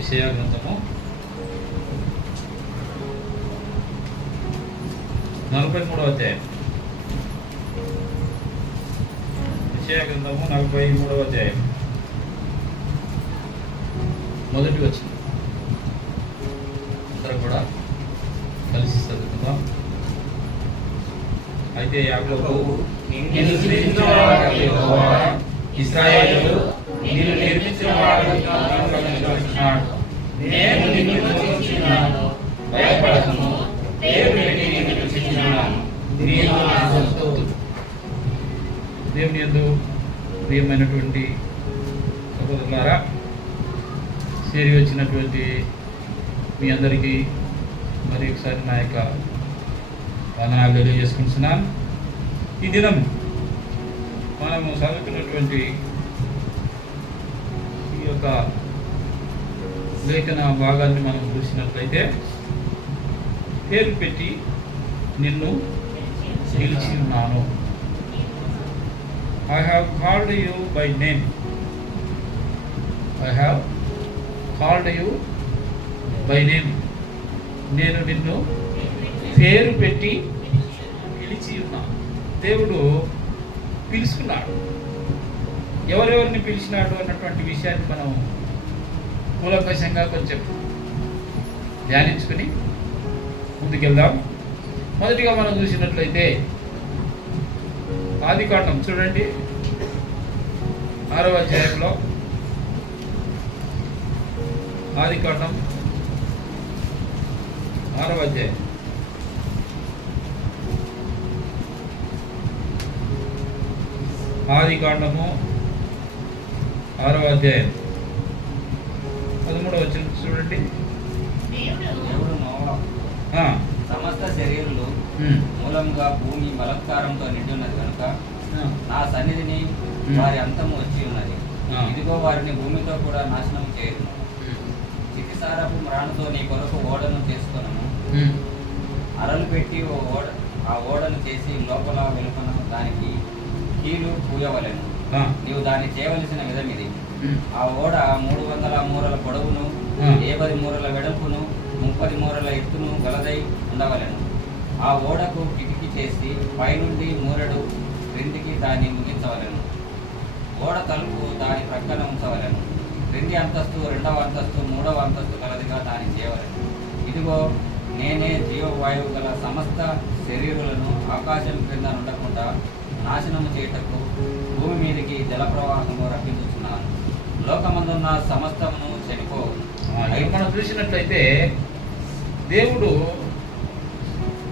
యెషయా గ్రంథము 43వ అధ్యాయం. యెషయా గ్రంథము 43వ అధ్యాయం మొదటి వచనం. అందరూ కూడా కలిసి చదువుకుందాం. అయితే యాకోబు నిన్ను సృజించినవాడు యెహోవా, ఇశ్రాయేలు నిన్ను నిర్మించినవాడు చూస్తున్నాడు. నేను నిన్ను సృజించినాను, భయపడకుము, పేరు పెట్టి నిన్ను సృజించినాను, నీవు నా సొత్తు. దేవుని యందు ప్రియమైనటువంటి సహోదరులారా, చేరి వచ్చినటువంటి మీ అందరికీ మరి ఒకసారి నా యొక్క వందనాలు తెలియజేసుకుంటున్నాను. ఈ దినం మనము చదువుతున్నటువంటి ఈ యొక్క లేఖన భాగాన్ని మనం చూసినట్లయితే, పేరు పెట్టి నిన్ను పిలిచి ఉన్నాను. I have called you by name. I have called you by name. నేను నిన్ను పేరు పెట్టి పిలిచి ఉన్నాను. దేవుడు పిలుచుకున్నాడు. ఎవరెవరిని పిలిచినాడు అన్నటువంటి విషయాన్ని మనం కూలంకషంగా కొంచెం ధ్యానించుకుని ముందుకెళ్దాం. మొదటిగా మనం చూసినట్లయితే ఆదికాండం చూడండి, 6వ అధ్యాయంలో. ఆదికాండం 6వ అధ్యాయం ఆదికాండము 6వ అధ్యాయం 13వ వచనం చూడండి. సమస్త శరీరులు మూలంగా భూమి బలత్కారంతో నిండి ఉన్నది కనుక నా సన్నిధిని వారి అంతము వచ్చి ఉన్నది. ఇదిగో వారిని భూమితో కూడా నాశనం చేయను. చితిసారపు మ్రాణుతో నీ కొరకు ఓడను చేసుకొనను. అరలు పెట్టి ఆ ఓడను చేసి లోపల వెలుపన దానికి కీలు పూయవలెను. నీవు దాన్ని చేయవలసిన విధం ఇది. ఆ ఓడ 300 మూరల పొడవును, 50 మూరల వెడల్పును, 30 మూరల ఎత్తును గలదై ఉండవలెను. ఆ ఓడకు కిటికీ చేసి పైనుండి మూరెడు క్రిందికి దాన్ని ముగించవలెను. ఓడ తలుపు దాని ప్రక్కన ఉంచవలెను. క్రింది అంతస్తు, 2వ అంతస్తు, 3వ అంతస్తు గలదిగా దాన్ని చేయవలెను. ఇదిగో నేనే జీవవాయువు గల సమస్త శరీరులను ఆకాశం క్రింద ఉండకుండా నాశనము చేయుటకు భూమి మీదకి జల ప్రవాహము రప్పించుచున్నాను. లోకమందున్న సమస్తమును చనిపోవు. మనం చూసినట్లయితే దేవుడు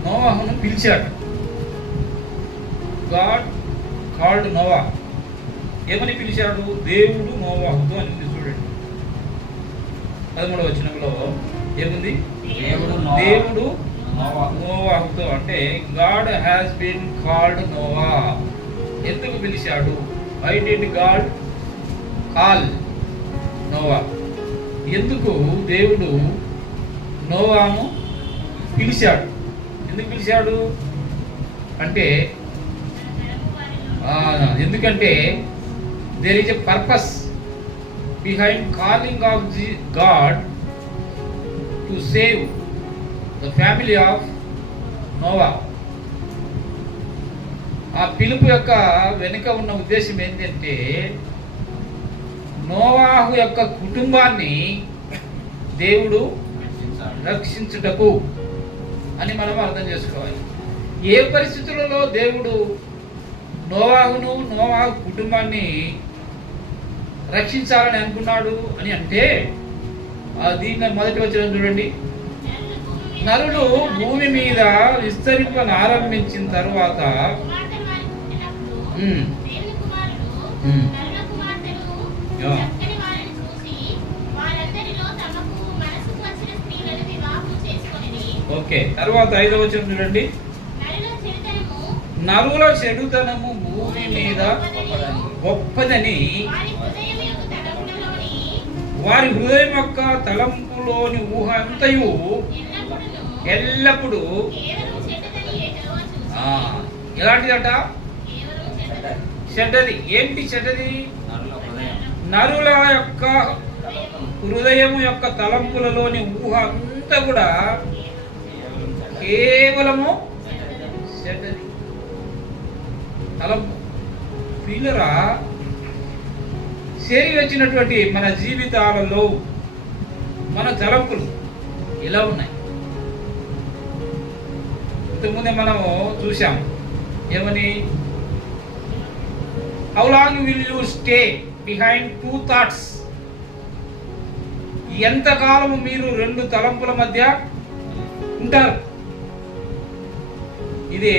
నోవాహును పిలిచాడు. God called Noah. ఏమని పిలిచాడు? దేవుడు నోవాహుతో అని చూడండి. 13వ వచనంలో ఏముంది? దేవుడు నోవాహుతో అంటే God has been called Noah. ఎందుకు పిలిచాడు? Why did God call Noah? ఎందుకు దేవుడు నోవాను పిలిచాడు? ఎందుకు పిలిచాడు అంటే, ఎందుకంటే there is a purpose behind calling of God to save the family of Noah. ఆ పిలుపు యొక్క వెనుక ఉన్న ఉద్దేశం ఏంటంటే, నోవాహు యొక్క కుటుంబాన్ని దేవుడు రక్షించుటకు అని మనం అర్థం చేసుకోవాలి. ఏ పరిస్థితులలో దేవుడు నోవాహును, నోవాహు కుటుంబాన్ని రక్షించాలని అనుకున్నాడు అని అంటే, దీన్ని మొదటి వచనం చూడండి. నరులు భూమి మీద విస్తరింపనారంభించిన తరువాత ఓకే, తర్వాత 5వ వచనం చూడండి. నరుల చెడుతనము భూమి మీద గొప్పదని వారి హృదయం యొక్క తలంపులోని ఊహ అంతయు ఎల్లప్పుడూ ఎలాంటిదట? చెడ్డది. ఏంటి చెడ్డది? నరుల యొక్క హృదయము యొక్క తలంపులలోని ఊహ అంతా కూడా కేవలము చెడ్డది. తలంపు పిల్లరా చేరి వచ్చినటువంటి మన జీవితాలలో మన తలంపులు ఎలా ఉన్నాయి? ఇంతకుముందే మనము చూసాం ఏమని, how long will you stay behind two thoughts? ఎంతకాలము మీరు రెండు తలంపుల మధ్య ఉంటారు? ఇది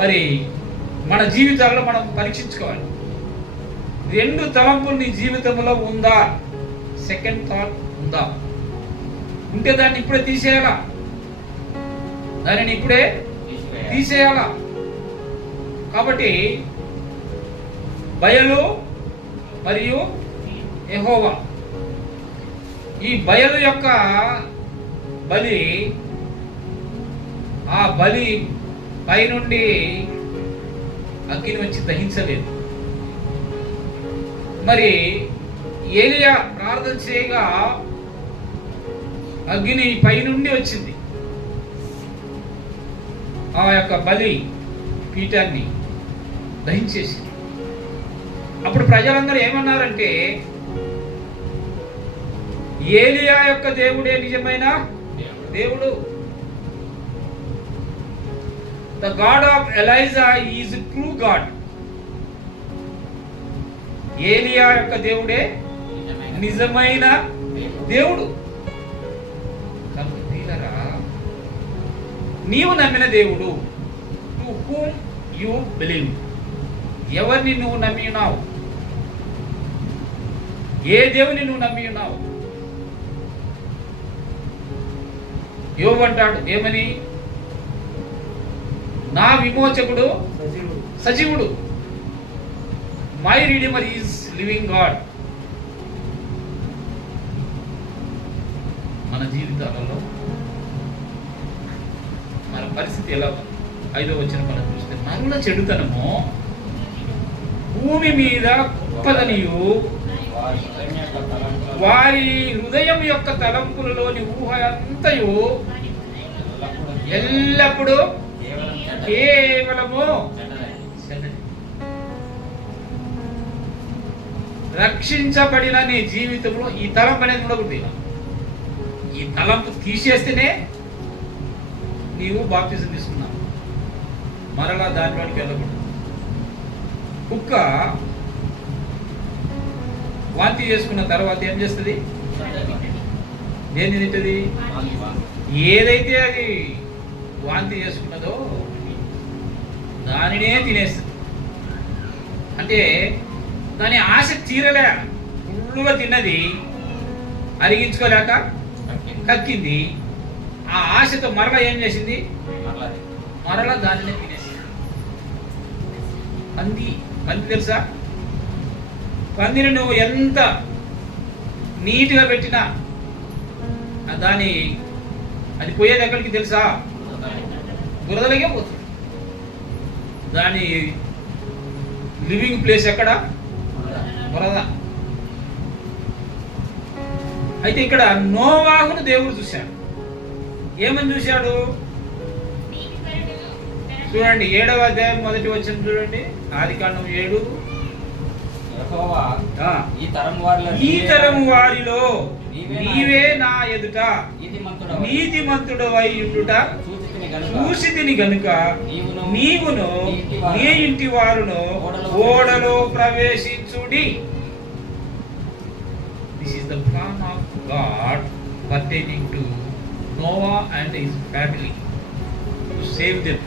మరి మన జీవితాల్లో మనం పరీక్షించుకోవాలి. రెండు తలంపులు నీ జీవితంలో ఉందా? సెకండ్ థాట్ ఉందా? ఉంటే దాన్ని ఇప్పుడే తీసేయాలా, దానిని ఇప్పుడే తీసేయాలా. కాబట్టి బయలు మరియు యెహోవా, ఈ బయలు యొక్క బలి, ఆ బలి పైనుండి అగ్ని వచ్చి దహించలేదు. మరి ఏలియా ప్రార్థన చేయగా అగ్ని పైనుండి వచ్చింది, ఆ యొక్క బలి పీఠాన్ని దహించేసింది. అప్పుడు ప్రజలందరూ ఏమన్నారంటే, ఏలియా యొక్క దేవుడే నిజమైన దేవుడు. The God of Elijah is true God. ఏలియా యొక్క దేవుడే నిజమైన దేవుడు. నీవు నమ్మిన దేవుడు, టు హూమ్ యూ బిలీవ్, ఎవరిని నువ్వు నమ్మి ఉన్నావు? ఏ దేవుని నువ్వు నమ్మి ఉన్నావు? యోబు అంటాడు ఏమని, నా విమోచకుడు సజీవుడు, my redeemer is living God. మన జీవితాలలో మన పరిస్థితి ఎలా ఉంది? 5వ వచనం మనం చూస్తే, నరుల చెడుతనము భూమి మీద గొప్పదనియు వారి హృదయం యొక్క తలంపులలోని ఊహ అంతయు ఎల్లప్పుడూ కేవలము రక్షించబడిన నీ జీవితంలో ఈ తలంపు అనేది ఉండకూడదు. ఈ తలంపు తీసేస్తేనే నీవు బాప్తిజం తీసుకున్నావు, మరలా దానిలోనికి వెళ్ళకూడదు. కుక్క వాంతి చేసుకున్న తర్వాత ఏం చేస్తుంది? దేన్ని తింటది? ఏదైతే అది వాంతి చేసుకున్నదో దానినే తినేస్తుంది. అంటే దాని ఆశ తీరలే, ఫుల్లుగా తిన్నది, అరిగించుకోలేక కక్కింది. ఆ ఆశతో మరలా ఏం చేసింది? మరలా దానినే తినేసింది. పంది తెలుసా? పందిని నువ్వు ఎంత నీట్గా పెట్టినా అది పోయేది ఎక్కడికి తెలుసా? బురదలకే పోతుంది. దాని లివింగ్ ప్లేస్ ఎక్కడ? బురద. అయితే ఇక్కడ నోవాహును దేవుడు చూశాడు. ఏమని చూశాడు? చూడండి 7వ అధ్యాయం 1వ వచనం చూడండి. ఆదికాండం 7. ఈ తరం వారిలో నీవే నా ఎదుట నీతిమంతుడవై ఉండుట చూసితిని గనుక నీవును నీ ఇంటి వారును ఓడలో ప్రవేశించుడి. This is the plan of God pertaining to Noah and his family to save them.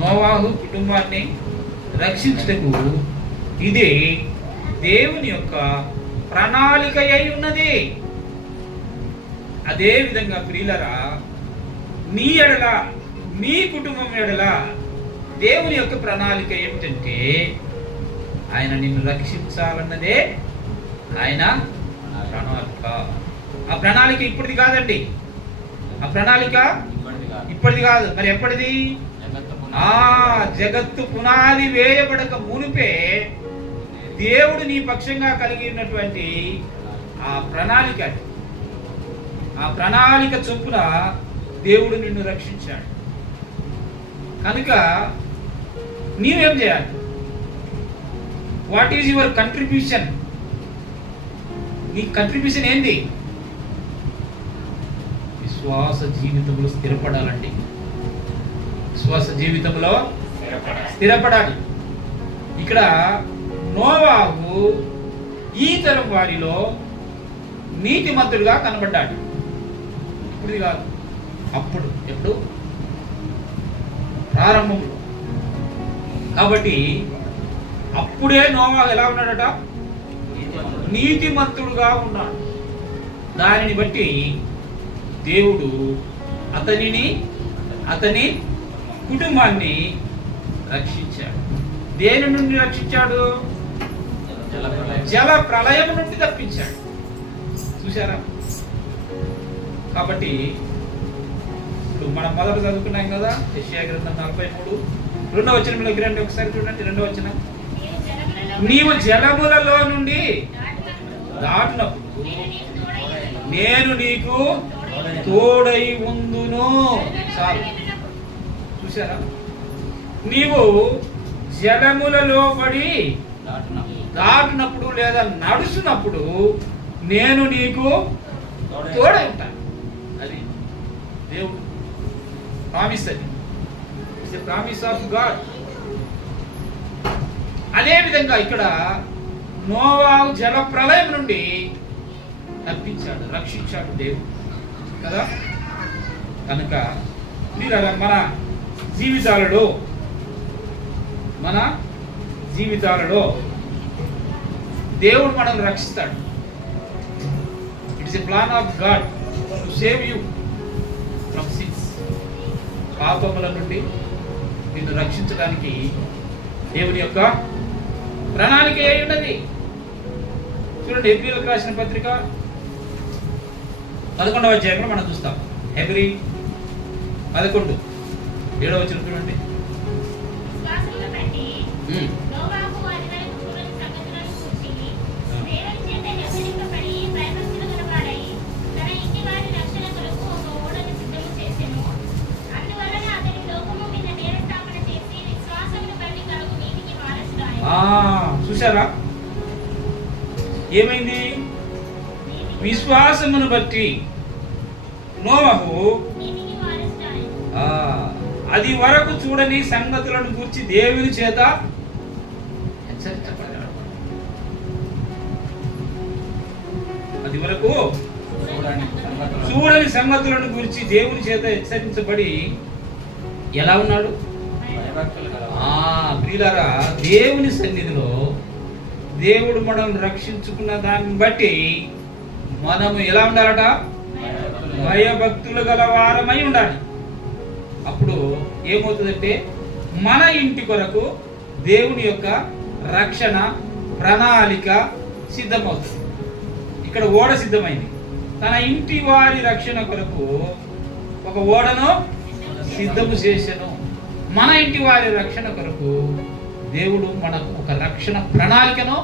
నోవాహు కుటుంబాన్ని రక్షించుటకు ఇదే దేవుని యొక్క ప్రణాళిక అయి ఉన్నది. అదే విధంగా ప్రియులరా, నీ ఎడల మీ కుటుంబం ఎడల దేవుని యొక్క ప్రణాళిక ఏమిటంటే ఆయన నిన్ను రక్షించాలన్నదే ఆయన ప్రణాళిక. ఆ ప్రణాళిక ఇప్పటిది కాదండి. ఆ ప్రణాళిక ఇప్పటిది కాదు. మరి ఎప్పటిది? ఆ జగత్తు పునాది వేయబడక మునిపే దేవుడు నీ పక్షంగా కలిగి ఉన్నటువంటి ఆ ప్రణాళిక, ఆ ప్రణాళిక చొప్పున దేవుడు నిన్ను రక్షించాడు. కనుక నీవేం చేయాలి? What is your contribution? నీ కంట్రిబ్యూషన్ ఏంది? విశ్వాస జీవితంలో స్థిరపడాలండి. విశ్వాస జీవితంలో స్థిరపడాలి. ఇక్కడ నోవాహు ఈ తరం వారిలో నీతిమంతుడుగా కనబడ్డాడు. ఇప్పుడు కాదు, అప్పుడు ఎప్పుడు ప్రారంభంలో. కాబట్టి అప్పుడే నోవాహు ఎలా ఉన్నాడట? నీతిమంతుడుగా ఉన్నాడు. దానిని బట్టి దేవుడు అతనిని, అతని కుటుంబాన్ని రక్షించాడు. దేని నుండి రక్షించాడు? జల ప్రళయం నుండి తప్పించాడు. చూసారా? కాబట్టి ఇప్పుడు మనం మొదట చదువుకున్నాం కదా, యెషయా గ్రంథం 43 2వ వచనంలోకి రండి ఒకసారి చూడండి. 2వ వచనం, నీవు జలములలో నుండి దాటినప్పుడు నేను నీకు తోడై ఉందును. చాలు. చూసారా? నీవు జలములలో పడి దాటినప్పుడు లేదా నడుచున్నప్పుడు నేను నీకు తోడై ఉంటాను. అది దేవుడు ప్రామిస్. అది it's a promise of God. అదే విధంగా ఇక్కడ నోవాహు జల ప్రళయం నుండి తప్పించాడు, రక్షించాడు దేవుడు కదా. కనుక మన జీవితాలలో దేవుడు మనల్ని రక్షిస్తాడు. It's a plan of God to save you from since. పాపముల నుండి నిన్ను రక్షించడానికి దేవుని యొక్క ప్రణాళిక అయి ఉన్నది. చూడండి, హెబ్రీయులకు రాసిన పత్రిక 11వ అధ్యాయంలో మనం చూస్తాం. హెబ్రీ 11 7వ వచనం చూడండి. చూసారా ఏమైంది? విశ్వాసమును బట్టి నోవహు అది వరకు చూడని సంగతులను గురించి దేవుని చేత హెచ్చరించబడ్డాడు. అది వరకు చూడని సంగతులను గురించి దేవుని చేత హెచ్చరించబడి ఎలా ఉన్నాడు? ప్రియులారా, దేవుని సన్నిధిలో దేవుడు మనల్ని రక్షించుకున్న దాన్ని బట్టి మనము ఎలా ఉండాలట? భయభక్తులు గల వారమై ఉండాలి. అప్పుడు ఏమవుతుందంటే మన ఇంటి కొరకు దేవుని యొక్క రక్షణ ప్రణాళిక సిద్ధమవుతుంది. ఇక్కడ ఓడ సిద్ధమైంది. తన ఇంటి వారి రక్షణ కొరకు ఒక ఓడను సిద్ధము చేసెను. మన ఇంటి వారి రక్షణ కొరకు దేవుడు మనకు ఒక రక్షణ ప్రణాళికను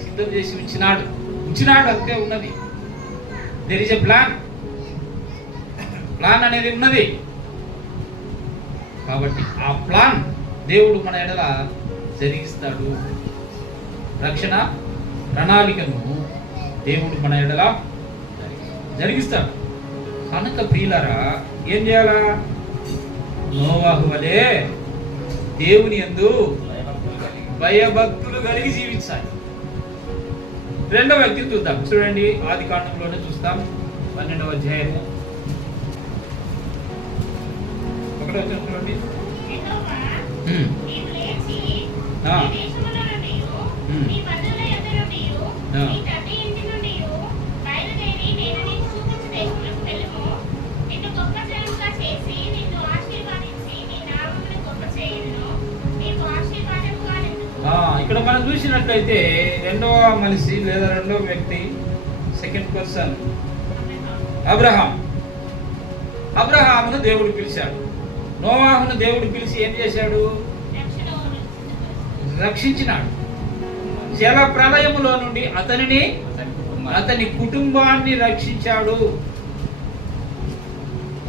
సిద్ధం చేసి ఉంచినాడు అంతే ఉన్నది. దేర్ ఇస్ ఎ ప్లాన్ అనేది ఉన్నది. కాబట్టి ఆ ప్లాన్ దేవుడు మన ఎడల జరిగిస్తాడు. రక్షణ ప్రణాళికను దేవుడు మన ఎడల జరిగిస్తాడు. కనుక ప్రియులారా, ఏం చేయాలా? నోవాహు వలె దేవుని యందు భయభక్తులు కలిగి జీవించాలి. రెండవ వ్యక్తిని చూద్దాం. చూడండి, ఆదికాండంలోనే చూస్తాం 12వ అధ్యాయము 1వ వచనం చూడండి. ఇక్కడ మనం చూసినట్లయితే రెండవ మనిషి లేదా రెండవ వ్యక్తి, సెకండ్ పర్సన్, అబ్రహామును దేవుడు పిలిచాడు. నోవాహును దేవుడు పిలిచి ఏం చేశాడు? రక్షించినాడు. జల ప్రళయములో నుండి అతని కుటుంబాన్ని రక్షించాడు.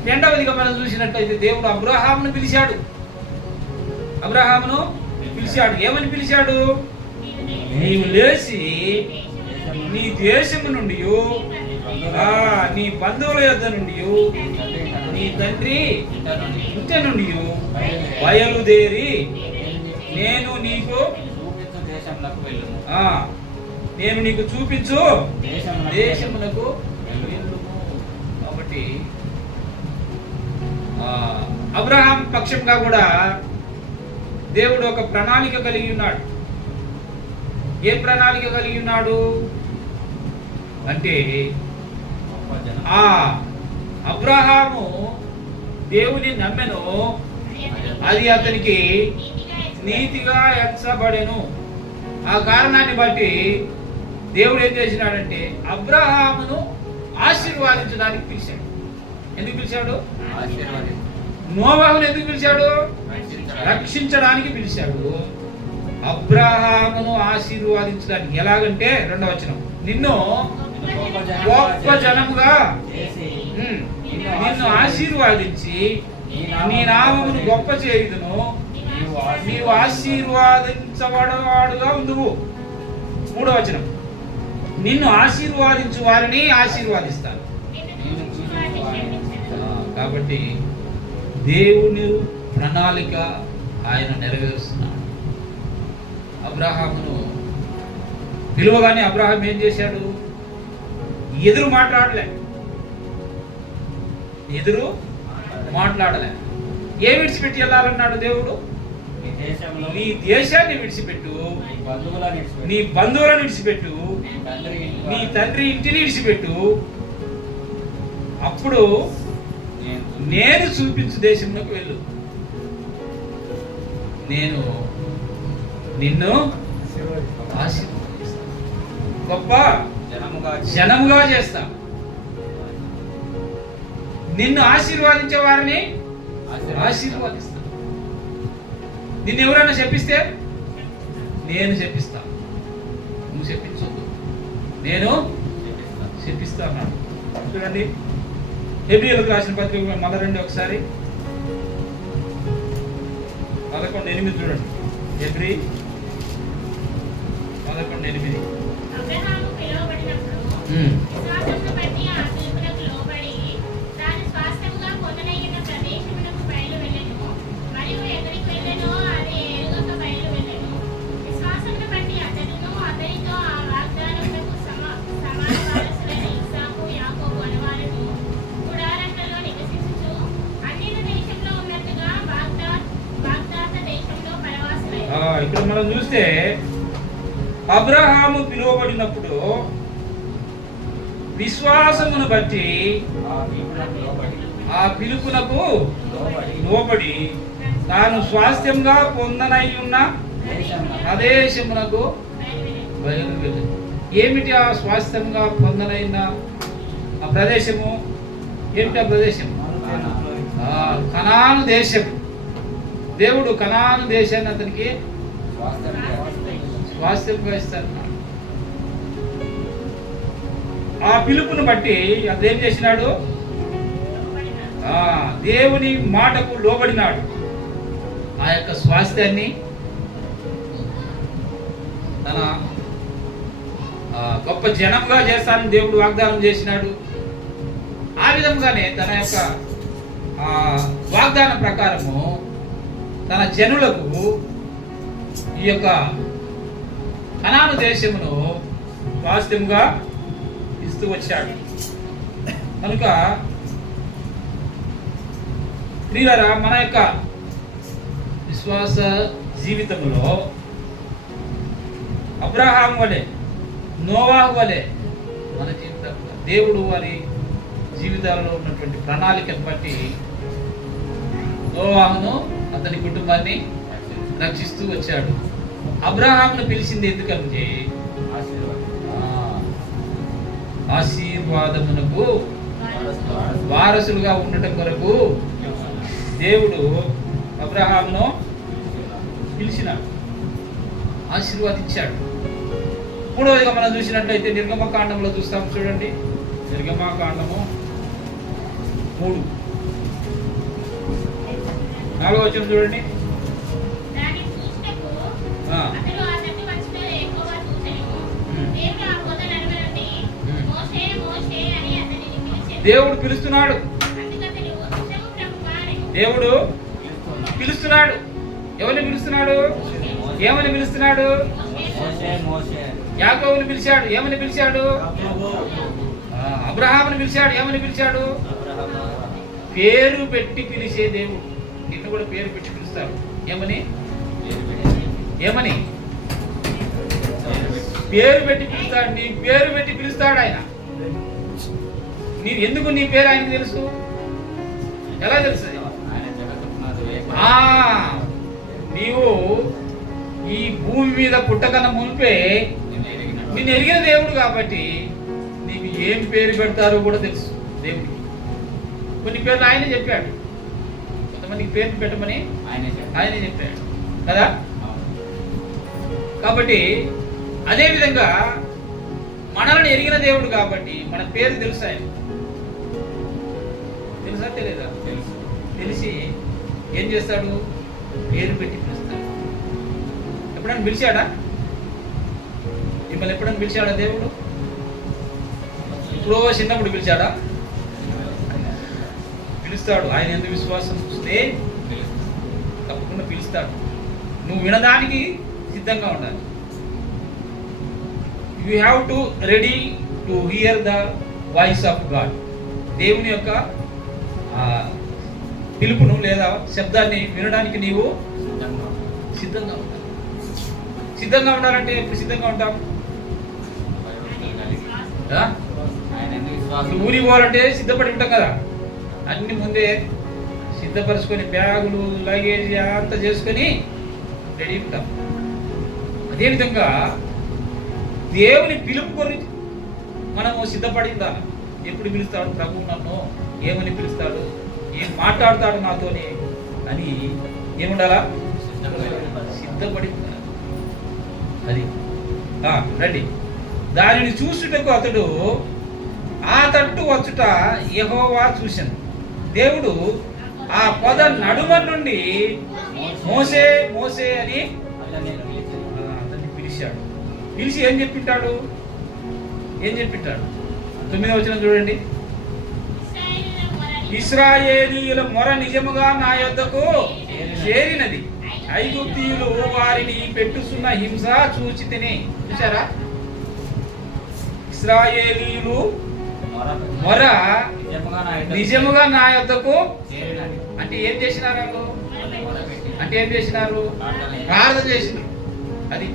రెండవదిగా మనం చూసినట్లయితే దేవుడు అబ్రహామును పిలిచాడు. ఏమని పిలిచాడు? నీవు లేచి నీ దేశము నుండి, నీ బంధువుల యొద్ద నుండి, నీ తండ్రి ఇంట నుండి బయలుదేరి నేను నీకు చూపించు దేశమునకు వెళ్ళుము. కాబట్టి అబ్రహాం పక్షంగా కూడా దేవుడు ఒక ప్రణాళిక కలిగి ఉన్నాడు. ఏ ప్రణాళిక కలిగి ఉన్నాడు అంటే, అబ్రహాము దేవుని నమ్మెను, అది అతనికి నీతిగా ఎంచబడెను. ఆ కారణాన్ని బట్టి దేవుడు ఏం చేసినాడంటే అబ్రహామును ఆశీర్వాదించడానికి పిలిచాడు. ఎందుకు పిలిచాడు? నోవాహును ఎందుకు పిలిచాడు? రక్షించడానికి పిలిచాడు. అబ్రహామును ఆశీర్వాదించడానికి ఎలాగంటే, 2వ వచనం, నిన్ను గొప్ప జనముగా నిన్ను ఆశీర్వాదించి నీ నామమును గొప్ప చేయుదును, నీవు ఆశీర్వాదించబడవాడుగా ఉందువు. 3వ వచనం, నిన్ను ఆశీర్వాదించు వారిని ఆశీర్వాదిస్తాను. కాబట్టి దేవుని ప్రణాళిక ఆయన నెరవేరుస్తున్నాడు. అబ్రహామును పిలువగానే అబ్రహాం ఏం చేశాడు? ఎదురు మాట్లాడలే. ఏం విడిచిపెట్టి వెళ్ళాలన్నాడు దేవుడు? నీ దేశాన్ని విడిచిపెట్టు, నీ బంధువులను విడిచిపెట్టు, నీ తండ్రి ఇంటిని విడిచిపెట్టు, అప్పుడు నేను చూపించు దేశంలోకి వెళ్ళు, నేను నిన్ను ఆశీర్వదిస్తాను, గొప్ప జనముగా చేస్తా. నిన్ను ఆశీర్వాదించే వారిని ఆశీర్వాదిస్తా. నిన్ను ఎవరైనా చెప్పిస్తే నేను చెప్పిస్తా, నువ్వు చెప్పించొద్దు, నేను చెప్పిస్తా అన్నాడు. చూడండి, హెబ్రీయులకు రాసిన పత్రిక మొదలండి ఒకసారి 11:8 చూడండి. హెబ్రీ 11:8. ఇక్కడ మనం చూస్తే అబ్రహాము పిలువబడినప్పుడు విశ్వాసమును బట్టి ఆ పిలుపునకు లోబడి తాను స్వాస్థ్యంగా పొందనై ఉన్న ప్రదేశమునకు బయలువెళ్ళి. ఏమిటి ఆ స్వాస్థ్యంగా పొందనైన ఆ ప్రదేశము? ఏమిటి ఆ ప్రదేశం? కనాను దేశం. దేవుడు కనాను దేశాన్ని అతనికి స్వాస్థ్యంగా ఇస్తాడు. ఆ పిలుపును బట్టి అదేం చేసినాడు? దేవుని మాటకు లోబడినాడు. ఆ యొక్క స్వాస్థ్యాన్ని తన గొప్ప జనంగా చేస్తానని దేవుడు వాగ్దానం చేసినాడు. ఆ విధంగానే తన యొక్క వాగ్దానం ప్రకారము తన జనులకు ఈ యొక్క కనాను దేశమును స్వాస్థ్యంగా ఇస్తూ వచ్చాడు. కనుక ప్రియులారా, మన యొక్క విశ్వాస జీవితంలో అబ్రహాం వలె, నోవాహు వలె మన జీవితం, దేవుడు వారి జీవితాలలో ఉన్నటువంటి ప్రణాళికను బట్టి నోవాహును అతని కుటుంబాన్ని రక్షిస్తూ వచ్చాడు. అబ్రహామును పిలిచింది ఎందుకంటే ఆశీర్వాదమునకు వారసులుగా ఉండటం కొరకు దేవుడు అబ్రహామును పిలిచినాడు, ఆశీర్వాదించాడు. మూడవదిగా మనం చూసినట్లయితే నిర్గమకాండంలో చూస్తాం. చూడండి, నిర్గమకాండము 3:4 వచనం చూడండి. దేవుడు పిలుస్తున్నాడు, దేవుడు పిలుస్తున్నాడు. ఎవరిని పిలుస్తున్నాడు? ఏమని పిలుస్తున్నాడు? యాకోబుని పిలిచాడు. ఏమని పిలిచాడు? అబ్రహాముని పిలిచాడు. ఏమని పిలిచాడు? పేరు పెట్టి పిలిచే దేవుడు. నిన్ను కూడా పేరు పెట్టి పిలుస్తాడు. ఏమని? ఏమని? పేరు పెట్టి పిలుస్తాడు. నీ పేరు పెట్టి పిలుస్తాడు ఆయన. ఎందుకు నీ పేరు ఆయనకు తెలుసు? ఎలా తెలుసు? నీవు ఈ భూమి మీద పుట్టకన్నా మునిపే నిన్ను ఎరిగిన దేవుడు కాబట్టి నీకు ఏం పేరు పెడతారో కూడా తెలుసు దేవుడికి. కొన్ని పేర్లు ఆయనే చెప్పాడు, కొంతమందికి పేర్లు పెట్టమని ఆయనే చెప్పాడు కదా. కాబట్టి అదే విధంగా మనల్ని ఎరిగిన దేవుడు కాబట్టి మన పేరు తెలుసు. ఆయన తెలుసా? తెలియదా? తెలిసి ఏం చేస్తాడు? పేరు పెట్టి పిలుస్తాడు. ఎప్పుడైనా పిలిచాడా? మిమ్మల్ని ఎప్పుడైనా పిలిచాడా దేవుడు? ఇప్పుడు చిన్నప్పుడు పిలిచాడా? పిలుస్తాడు. ఆయన ఎందుకు విశ్వాసం చూస్తే తప్పకుండా పిలుస్తాడు. నువ్వు వినడానికి సిద్ధంగా ఉండాలి. You have to ready to hear the voice of God. దేవుని యొక్క పిలుపును లేదా శబ్దాన్ని వినడానికి నీవు సిద్ధంగా ఉండాలి. సిద్ధంగా ఉండాలంటే ఎప్పుడు సిద్ధంగా ఉంటాం? ఊరికి పోవాలంటే సిద్ధపడి ఉంటాం కదా. అన్ని ముందే సిద్ధపరుచుకొని బ్యాగులు లగేజ్ అంతా చేసుకొని రెడీ ఉంటాం. అదేవిధంగా దేవుని పిలుపు గురించి మనము సిద్ధపడి ఉండాలి. ఎప్పుడు పిలుస్తాడు ప్రభు నన్ను, ఏమని పిలుస్తాడు, ఏం మాట్లాడతాడు నాతోని అని ఏముండాలా? సిద్ధపడి ఉండాలి. అది రండి. దానిని చూసుటకు అతడు ఆ తట్టు వచ్చుట యెహోవా చూశాను. దేవుడు ఆ పొద నడుమ నుండి మోసే మోసే అని అతన్ని పిలిచాడు. పిలిచి ఏం చెప్పింటాడు? 9వ వచనం చూడండి. ఇశ్రాయేలీయుల మొర నిజముగా నా యొద్దకు చేరినది, ఐగుప్తీయులు వారిని పెట్టుచున్న హింస చూచితిని. చూసారా? ఇశ్రాయేలీయులు మొర నిజముగా నా యొద్దకు అంటే ఏం చేసినారు? ప్రార్థన చేసినారు. అది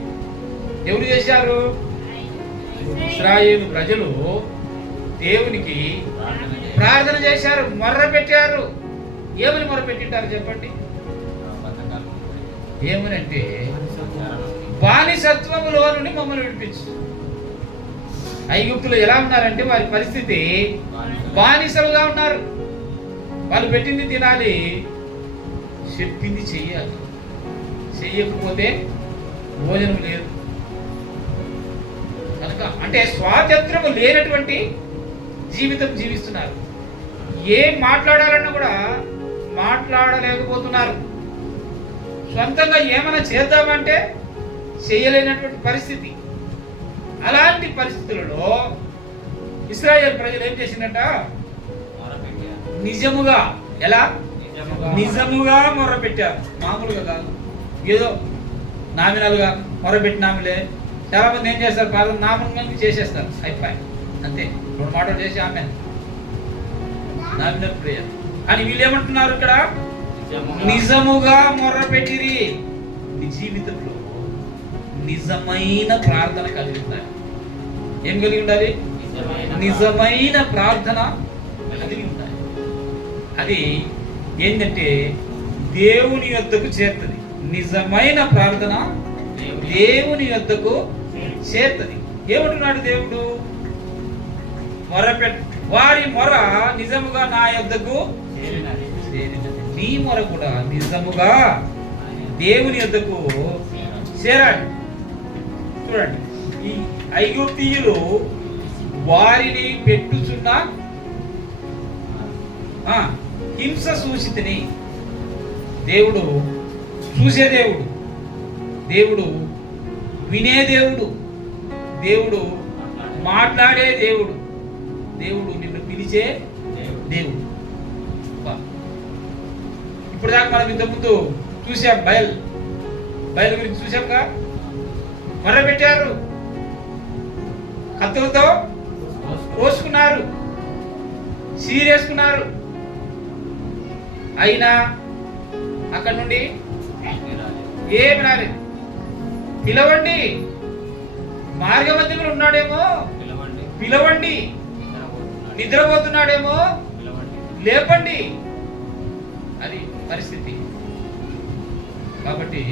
ఎవరు చేశారు? ఇశ్రాయేలు ప్రజలు దేవునికి ప్రార్థన చేశారు, మొర్ర పెట్టారు. ఏమని మొర్ర పెట్టింటారు చెప్పండి? ఏమనంటే బానిసత్వములో నుండి మమ్మల్ని విడిపించు. ఐగుప్తులు ఎలా ఉన్నారంటే వారి పరిస్థితి బానిసలుగా ఉన్నారు. వాళ్ళు పెట్టింది తినాలి, చెప్పింది చెయ్యాలి. చెయ్యకపోతే భోజనం లేదు కనుక అంటే స్వాతంత్రము లేనటువంటి జీవితం జీవిస్తున్నారు. ఏం మాట్లాడాలన్నా కూడా మాట్లాడలేకపోతున్నారు. సొంతంగా ఏమైనా చేద్దామంటే చేయలేనటువంటి పరిస్థితి. అలాంటి పరిస్థితులలో ఇశ్రాయేల్ ప్రజలు ఏం చేసిందంట? నిజముగా ఎలా? నిజముగా మొర్రపెట్టారు. మామూలుగా కాదు, ఏదో నామినల్గా మొర్రపెట్టినాములే. చాలా మంది ఏం చేస్తారు? ప్రార్థన నామంగా చేసేస్తారు, అయిపోయి అంతే. 2 మాటలు చేసి ఆమె నామినల్ ప్రేయర్. కానీ వీళ్ళు ఏమంటున్నారు ఇక్కడ? నిజముగా మొర్రపెట్టిరి. నీ జీవితంలో నిజమైన ప్రార్థన కలిగి ఉండాలి. ఏం కలిగి ఉండాలి? నిజమైన ప్రార్థన కలిగి ఉండాలి. అది ఏంటంటే దేవుని యొద్దకు చేరుతుంది. నిజమైన ప్రార్థన దేవుని యొద్దకు చేరుతుంది. ఏమంటున్నాడు దేవుడు? వారి మొర నిజముగా నా యొద్దకు చేరినది. నీ మొర కూడా నిజముగా దేవుని యొద్దకు చేరాడు. చూడండి, ఈ ఐగుప్తీయులు వారిని పెట్టుచున్న హింస సూచితిని దేవుడు చూసే దేవుడు, దేవుడు వినే దేవుడు, దేవుడు మాట్లాడే దేవుడు, దేవుడు నిన్ను పిలిచే దేవుడు. ఇప్పుడు దాకా మనం ఇంతకుముందు చూసాం, బయలు గురించి చూసాంగా. మొర్ర పెట్టారు, కత్తులతో కోసుకున్నారు, సీరేసుకున్నారు. అయినా అక్కడ నుండి ఏమి రాలేదు. పిలవండి, మార్గమధ్యంలో ఉన్నాడేమో పిలవండి, నిద్రపోతున్నాడేమో లేపండి, అది పరిస్థితి. కాబట్టి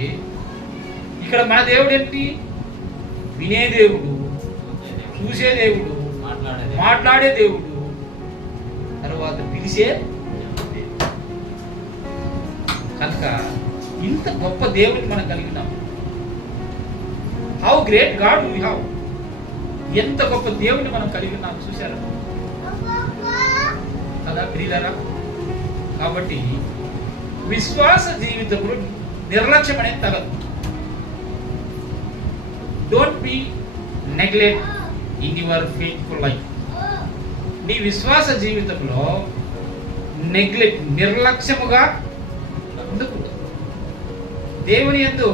ఇక్కడ మన దేవుడు ఏంటి? వినే దేవుడు, చూసే దేవుడు, మాట్లాడే దేవుడు, తర్వాత పిలిచే. కనుక ఇంత గొప్ప దేవుడిని మనం కలిగి ఉన్నాం. How great God we have. ఎంత గొప్ప దేవుడిని మనం కలిగి ఉన్నాం, చూశారా కదా ప్రియులారా? కాబట్టి విశ్వాస జీవితంలో నిర్లక్ష్యం అనేది తగదు. Don't be neglect in your faithful life. నీ విశ్వాస జీవితంలో నిర్లక్ష్యముగా ఉండకూడదు. దేవుని యందు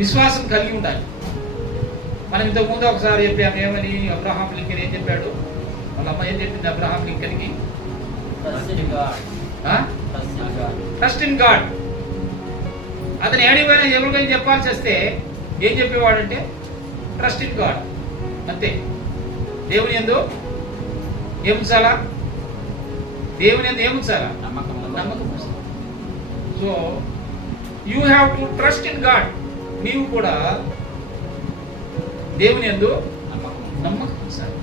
విశ్వాసం కలిగి ఉండాలి. మనం ఇంతకు ముందు ఒకసారి చెప్పాము, ఏమని? అబ్రహాం లింకన్ ఏం చెప్పాడు? వాళ్ళ అమ్మ ఏం చెప్పింది అబ్రహాం లింకన్కి? Trust in God. అతను ఏడిపోయినా ఎవరికైనా చెప్పాల్సి వస్తే ఏం చెప్పేవాడంటే ట్రస్ట్ ఇన్ గాడ్, అంతే. దేవుని యందు ఏముంచాలా? దేవుని యందు ఏముంచాలా? నమ్మకం. So you have to trust in God. నీవు కూడా దేవుని యందు నమ్మకం ఉంచాలి.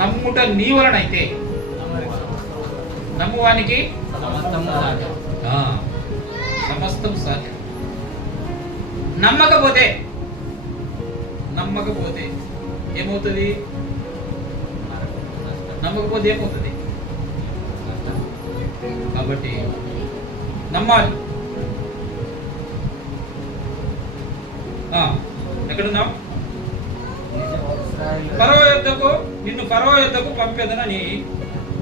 నమ్ముట నీ వలనైతే నమ్మువానికి సమస్తం సాధ్యం. నమ్మకపోతే ఏమవుతుంది? నమ్మకపోతే ఏమవుతుంది? కాబట్టి నమ్మాలి. ఎక్కడున్నాం? నిన్ను ఫరో యొద్దకు పంపేదనని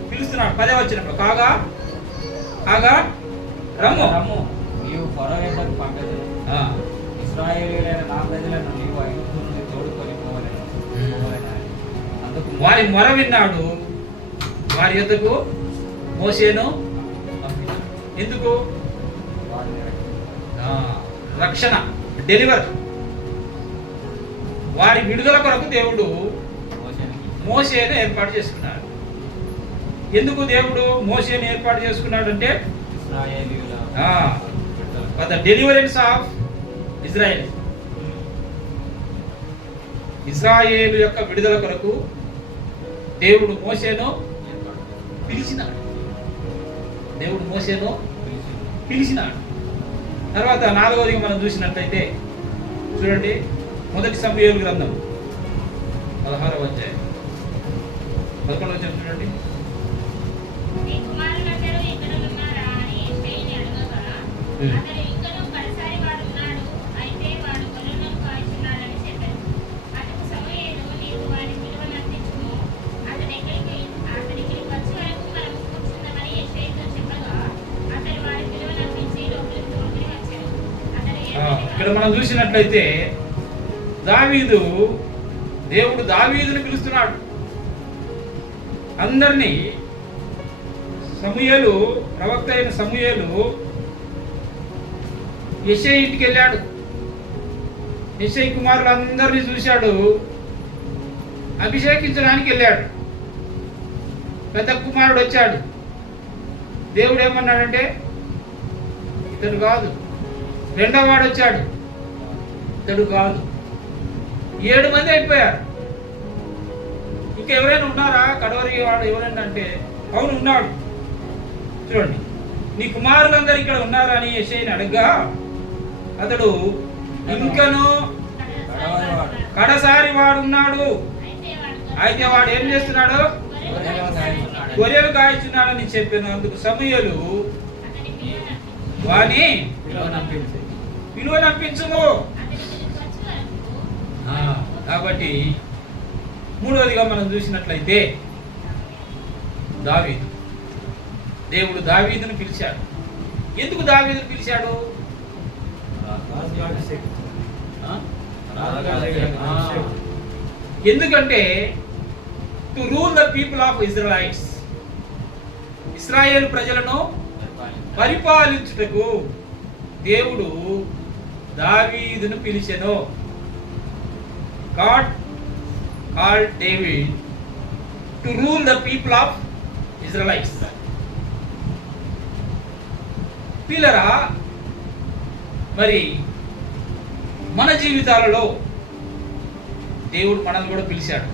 పిలుస్తున్నాడు. 10వ వచనంలో, కాగా రమ్ము నీవు ఫరో యొద్దకు పంపేదను, ఇశ్రాయేలీయులైన నా ప్రజలను నీవు ఐగుప్తు నుండి తోడుకొని పోవలెను. అందుకు వారి మొర విన్నాడు, వారి యొద్దకు మోషేను పంపించాడు. ఎందుకు? రక్షణ, డెలివర్, వారి విడుదల కొరకు దేవుడు మోషేను ఏర్పాటు చేసుకున్నాడు. ఎందుకు దేవుడు మోషేను ఏర్పాటు చేసుకున్నాడు అంటే for the deliverance of Israel. Israel యొక్క విడుదల కొరకు దేవుడు మోషేను పిలిచినాడు. తర్వాత 4వది మనం చూసినట్లయితే చూడండి, 1 సమూయేలు గ్రంథం 16వ అధ్యాయం 11వ వచనం చూడండి. ఇక్కడ మనం చూసినట్లయితే దేవుడు దావీదుని పిలుస్తున్నాడు. అందరినీ ప్రవక్త అయిన సమూయేలు యెషై ఇంటికి వెళ్ళాడు. యెషై కుమారులందరినీ చూశాడు, అభిషేకించడానికి వెళ్ళాడు. పెద్ద కుమారుడు వచ్చాడు. దేవుడు ఏమన్నాడంటే ఇతడు కాదు. రెండవ వాడు వచ్చాడు, ఇతడు కాదు. 7 మంది అయిపోయారు. ఇంకా ఎవరైనా ఉన్నారా? కడవరి వాడు ఎవరైనా అంటే అవును ఉన్నాడు. చూడండి, నీ కుమారులందరూ ఇక్కడ ఉన్నారా అని యెషయాని అడగ్గా అతడు ఇంకను కడసారి వాడు ఉన్నాడు, అయితే వాడు ఏం చేస్తున్నాడు? గొర్రెలు కాయిస్తున్నాడని చెప్పాను. అందుకు సమూయేలు వాని పిలువనంపించుము. కాబట్టి మూడవదిగా మనం చూసినట్లయితే దావీదు, దేవుడు దావీదును పిలిచాడు. ఎందుకు దావీదును పిలిచాడు? ఎందుకంటే to rule the people of Israel's, ఇశ్రాయేలు ప్రజలను పరిపాలించుటకు దేవుడు దావీదును పిలిచెను. God called David to rule the people of Israelites. పిల్లరా, మరి మన జీవితాలలో దేవుడు మనల్ని కూడా పిలిచాడు.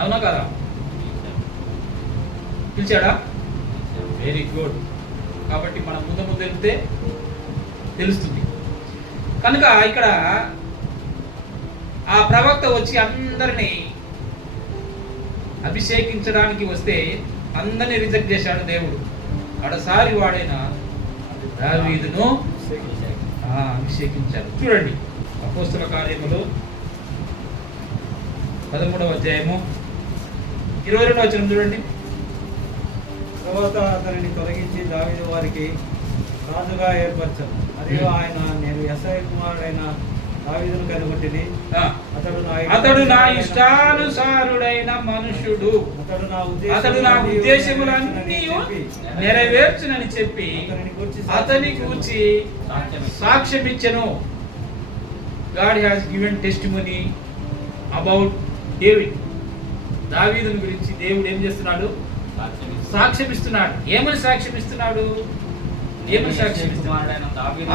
అవునా కదా? పిలిచాడా? Very good. కాబట్టి మనం ముందు వెళ్తే తెలుస్తుంది. కనుక ఇక్కడ ఆ ప్రవక్త వచ్చి అందరినీ అభిషేకించడానికి వస్తే అందరినీ రిజెక్ట్ చేశాడు దేవుడు. కడసారి వాడైన దావీదును అభిషేకించాడు. చూడండి, అపోస్తల కార్యములు 13వ అధ్యాయము 22వ వచనం చూడండి. తర్వాత అతనిని తొలగించి దావీదు వారికి రాజుగా ఏర్పరచారు. మరియు ఆయన, నేను యెషయా కుమారుడైన దావీదును కనుగొంటిని, అతడు నా ఇష్టానుసారుడైన మనుషుడు, అతడు నా ఉద్దేశములన్నీ నెరవేర్చునని చెప్పి అతని గూర్చి సాక్ష్యమిచ్చెను. God has given testimony about David. దావీదుని గురించి దేవుడు ఏం చేస్తున్నాడు? సాక్ష్యమిస్తున్నాడు. ఏమని సాక్ష్యమిస్తున్నాడు?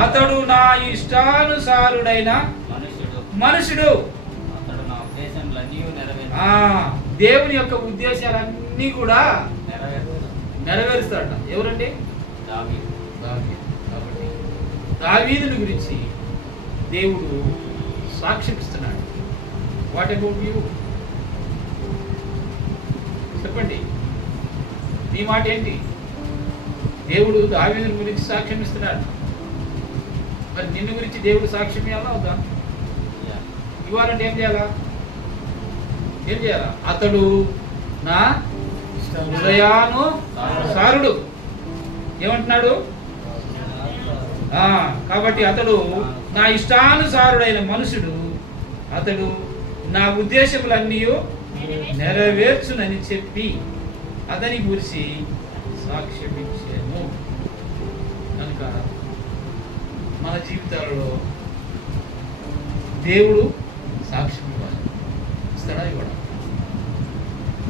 అతడు నా ఇష్టానుసారుడైన మనుషుడు. దేవుని యొక్క ఉద్దేశాలన్నీ కూడా నెరవేరుస్తాడట. ఎవరండి? కాబట్టి దావీదుని గురించి దేవుడు సాక్ష్యమిస్తున్నాడు. What about you? చెప్పండి, నీ మాట ఏంటి? దేవుడు దావీదుని గురించి సాక్ష్యం ఇస్తున్నాడు. మరి నిన్ను గురించి దేవుడు సాక్ష్యం ఇవ్వాలా వద్దా? ఇవ్వాలంటే ఏం చేయాలా? అతడు నా హృదయానుసారుడు. ఏమంటున్నాడు? కాబట్టి అతడు నా ఇష్టానుసారుడైన మనుషుడు, అతడు నా ఉద్దేశములన్నీ నెరవేర్చునని చెప్పి అతని గురించి సాక్ష్యం ఇచ్చాను. కనుక మన జీవితాలలో దేవుడు సాక్ష్యం ఇవ్వాలి. ఇస్తాడా? ఇవ్వడా?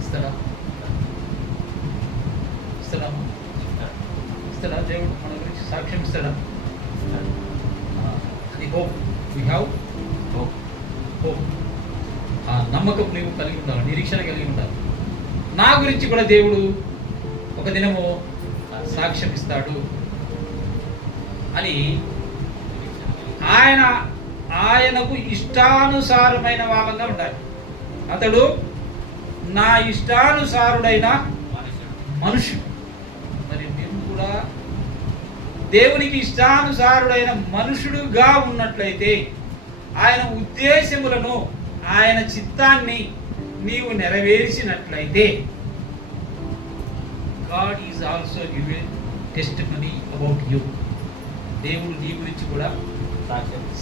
ఇస్తాడా? దేవుడు మన గురించి సాక్ష్యం ఇస్తాడా? అది హోప్. We have hope. ఆ నమ్మకం నీవు కలిగి ఉండాలి, నిరీక్షణ కలిగి ఉండాలి. నా గురించి కూడా దేవుడు ఒక దినము సాక్ష్యం ఇస్తాడు అని ఆయనకు ఇష్టానుసారమైన వాళ్ళంగా ఉండాలి. అతడు నా ఇష్టానుసారుడైన మనుషుడు. మరి మేము కూడా దేవునికి ఇష్టానుసారుడైన మనుషుడుగా ఉన్నట్లయితే ఆయన ఉద్దేశములను, ఆయన చిత్తాన్ని నీవు నెరవేర్చినట్లయితే God is also given testimony about you. దేవుడు నీ గురించి కూడా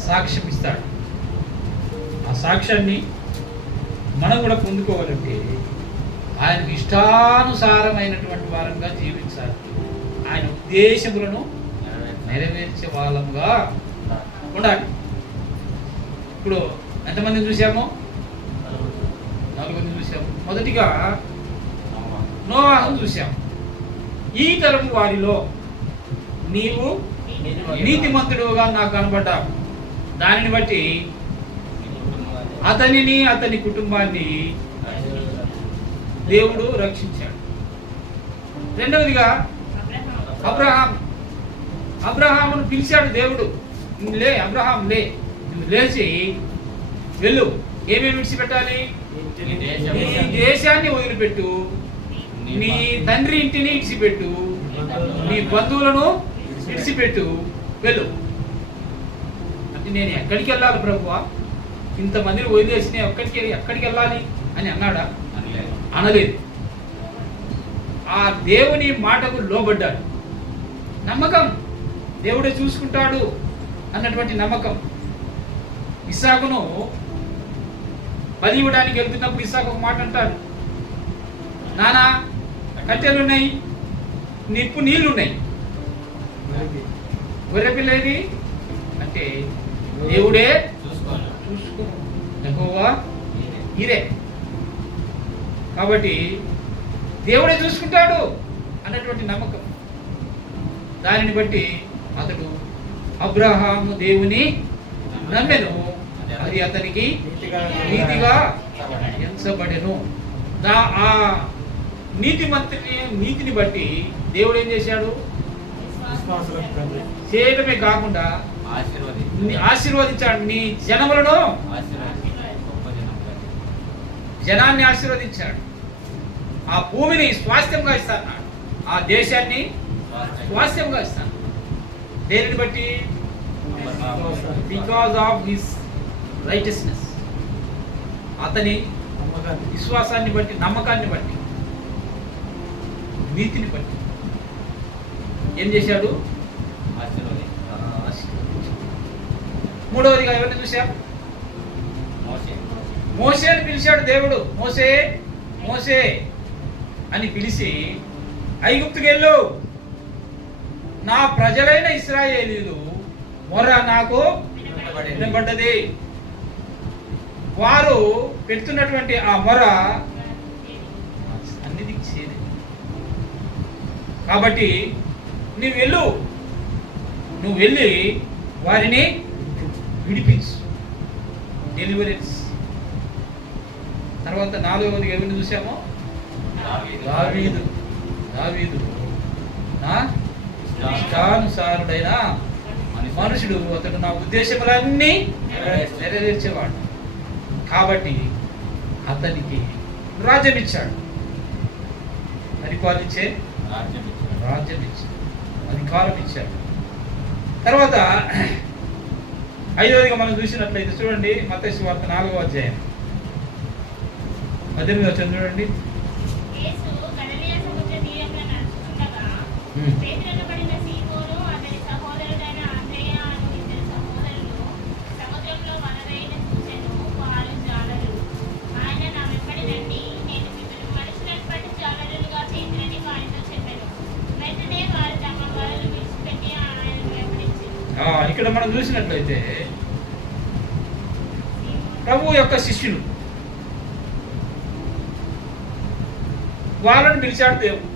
సాక్ష్యం ఇస్తాడు. ఆ సాక్ష్యాన్ని మనం కూడా పొందుకోవాలంటే ఆయనకు ఇష్టానుసారమైనటువంటి వారంగా జీవించాలి. ఆయన ఉద్దేశములను నెరవేర్చే వాళ్ళంగా ఉండాలి. ఇప్పుడు ఎంతమందిని చూసాము? 4 చూసాము. మొదటిగా నోవాహును చూసాము. ఈ తరము వారిలో నీవు నీతిమంతుడుగా నాకు కనబడ్డావు. దానిని బట్టి అతనిని, అతని కుటుంబాన్ని దేవుడు రక్షించాడు. రెండవదిగా అబ్రహామును పిలిచాడు దేవుడు. లే అబ్రహాం, లే, నువ్వు లేచి వెళ్ళు. ఏమేమి విడిచిపెట్టాలి? నీ దేశాన్ని వదిలిపెట్టు, నీ తండ్రి ఇంటిని విడిచిపెట్టు, నీ బంధువులను విడిచిపెట్టు, వెళ్ళు. అంటే నేను ఎక్కడికి వెళ్ళాలి ప్రభువా? ఇంతమందిని వదిలేసి నేను ఎక్కడికి వెళ్ళాలి అని అన్నాడా? అనలేదు. ఆ దేవుని మాటకు లోబడ్డాడు. నమ్మకం, దేవుడే చూసుకుంటాడు అన్నటువంటి నమ్మకం. ఇస్సాకును బలి ఇవ్వడానికి వెళ్తున్నప్పుడు ఇస్సాకు ఒక మాట అంటాడు, నానా కట్టెలున్నాయి, నిప్పు నీళ్లున్నాయి, గొర్రెపిల్లేది అంటే దేవుడే చూసుకో, యెహోవా ఇరే. కాబట్టి దేవుడే చూసుకుంటాడు అన్నటువంటి నమ్మకం. దానిని బట్టి అతడు అబ్రహాము దేవుని నమ్మెను, అది అతనికి నీతిగా ఎంచబడెను. ఆ నీతిని బట్టి దేవుడు ఏం చేశాడు? చేయటమే కాకుండా ఆశీర్వదించాడు. నీ జనములను, జనాన్ని ఆశీర్వదించాడు. ఆ భూమిని స్వాస్థ్యంగా ఇస్తాడు, ఆ దేశాన్ని స్వాస్థ్యంగా ఇస్తాడు. దేనిని బట్టి? బికాజ్ ఆఫ్ హిస్ రైటియస్నెస్, అతని విశ్వాసాన్ని బట్టి, నమ్మకాన్ని బట్టి, నీతిని బట్టి ఏం చేశాడు? మూడవదిగా ఎవరిని చూశాం? మోషేని పిలిచాడు దేవుడు. మోసే మోసే అని పిలిచి, ఐగుప్తుకి వెళ్ళు, నా ప్రజలైన ఇశ్రాయేలీయులు మొర్ర నాకు వినబడ్డది, వారు పెడుతున్నటువంటి ఆ మొర అన్నిటికి చేరి. కాబట్టి నువ్వు వెళ్ళి వారిని విడిపించు, డెలివరెన్స్. తర్వాత నాలుగవది ఎవరిని చూసామో? దావీదు. నా ఇష్టానుసారుడైన మనుషుడు, అతడు నా ఉద్దేశములన్నీ నెరవేర్చేవాడు. కాబట్టి అతనికి రాజ్యం ఇచ్చాడు, పరిపాలించే రాజ్యం ఇచ్చాడు, అధికారం ఇచ్చాడు. తర్వాత ఐదవదిగా మనం చూసినట్లయితే చూడండి, మత్తయి సువార్త 4వ అధ్యాయం 18వ వచనం చూడండి. ఇక్కడ మనం చూసినట్లయితే ప్రభు యొక్క శిష్యులు, వాళ్ళని పిలిచాడు దేవుడు.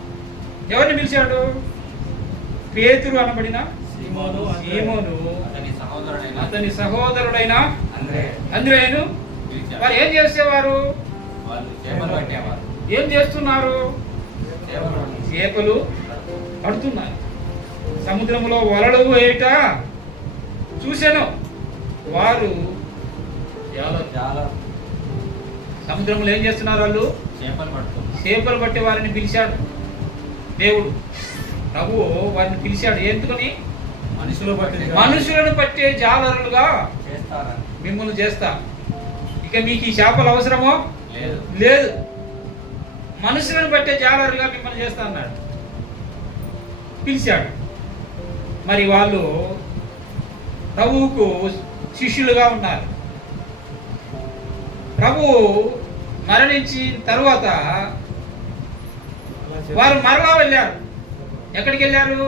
ఎవరిని పిలిచాడు? పేతురు అనబడిన సీమోను, అతని సహోదరుడైన అంద్రేయును. వారు ఏం చేసేవారు? ఏం చేస్తున్నారు? చేపలు పడుతున్నారు. సముద్రంలో వలలు వేయట చూశాను. వారు సముద్రంలో ఏం చేస్తున్నారు? వాళ్ళు చేపలు పట్టే వారిని పిలిచాడు దేవుడు. ప్రభువు వారిని పిలిచాడు. ఎందుకని? మనుషులను పట్టే జాలరులుగా మిమ్మల్ని చేస్తా. ఇక మీకు ఈ చేపలు అవసరమో లేదు, మనుషులను పట్టే జాలరులుగా మిమ్మల్ని చేస్తా అన్నాడు, పిలిచాడు. మరి వాళ్ళు ప్రభువుకు శిష్యులుగా ఉన్నారు. ప్రభువు మరణించిన తరువాత వారు మరలా వెళ్ళారు. ఎక్కడికి వెళ్ళారు?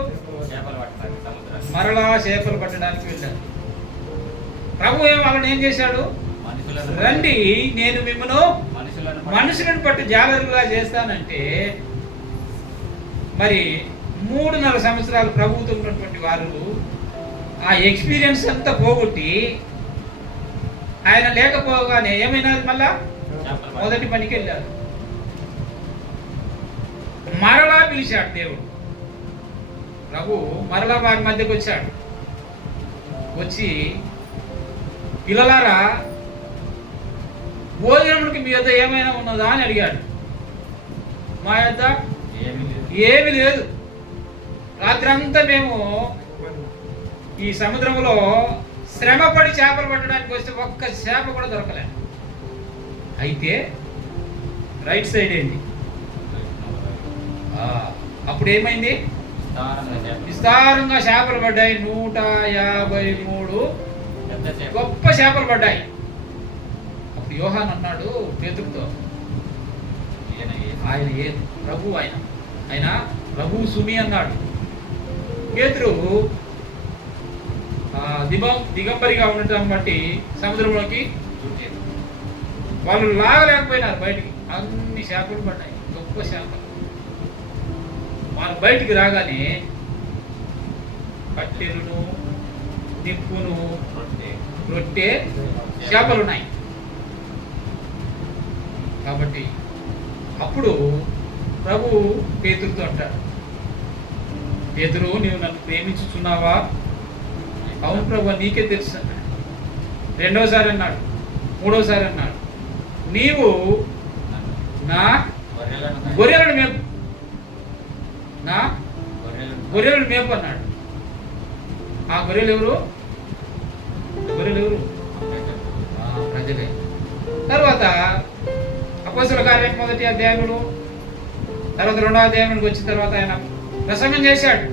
మరలా చేపలు పట్టడానికి వెళ్ళారు. ప్రభు వాళ్ళని ఏం చేశాడు? రండి, నేను మిమ్మల్ని మనుషులను పట్టి జాలరులుగా చేస్తానంటే, మరి 3.5 సంవత్సరాలు ప్రభువుతో ఉన్నటువంటి వారు ఆ ఎక్స్పీరియన్స్ అంతా పోగొట్టి ఆయన లేకపోగానే ఏమైనా మళ్ళా మొదటి పనికి వెళ్ళారు. మరలా పిలిచాడు దేవుడు, ప్రభు మరలా వారి మధ్యకు వచ్చాడు. వచ్చి, పిల్లలారా, భోజనమునికి మీ యొద్ద ఏమైనా ఉన్నదా అని అడిగాడు. మా యొద్ద ఏమీ లేదు. రాత్రి అంతా మేము ఈ సముద్రంలో శ్రమపడి చేపలు పట్టడానికి వస్తే ఒక్క చేప కూడా దొరకలే. అయితే రైట్ సైడ్ ఏంటి? అప్పుడు ఏమైంది? విస్తారంగా చేపలు పడ్డాయి. 153 గొప్ప చేపలు పడ్డాయి. అప్పుడు యోహాన్ అన్నాడు పేతురుతో, ఆయన ఏ ప్రభు, ఆయన ప్రభు సుమి అన్నాడు. పేతురు దిగంబరిగా ఉండటం బట్టి సముద్రంలోకి వాళ్ళు లాగలేకపోయినారు బయటికి. అన్ని చేపలు పడ్డాయి, గొప్ప చేపలు. వాళ్ళు బయటికి రాగానే కట్టెలును, నిప్పును, రొట్టె, చేపలు ఉన్నాయి. కాబట్టి అప్పుడు ప్రభు పేతురుతో అంటాడు, పేతురు, నీవు నన్ను ప్రేమించుచున్నావా? అవును ప్రభు, నీకే తెలుసు అన్నాడు. రెండోసారి అన్నాడు, మూడోసారి అన్నాడు, నీవు నా గొర్రెలను మేపు, నా గొర్రెలను మేపు అన్నాడు. ఆ గొర్రెలు ఎవరు? ప్రజలే. తర్వాత అపోస్తలుల కార్యం 1వ అధ్యాయంలో, తర్వాత 2వ అధ్యాయంలోకి వచ్చిన తర్వాత ఆయన ప్రసంగం చేశాడు.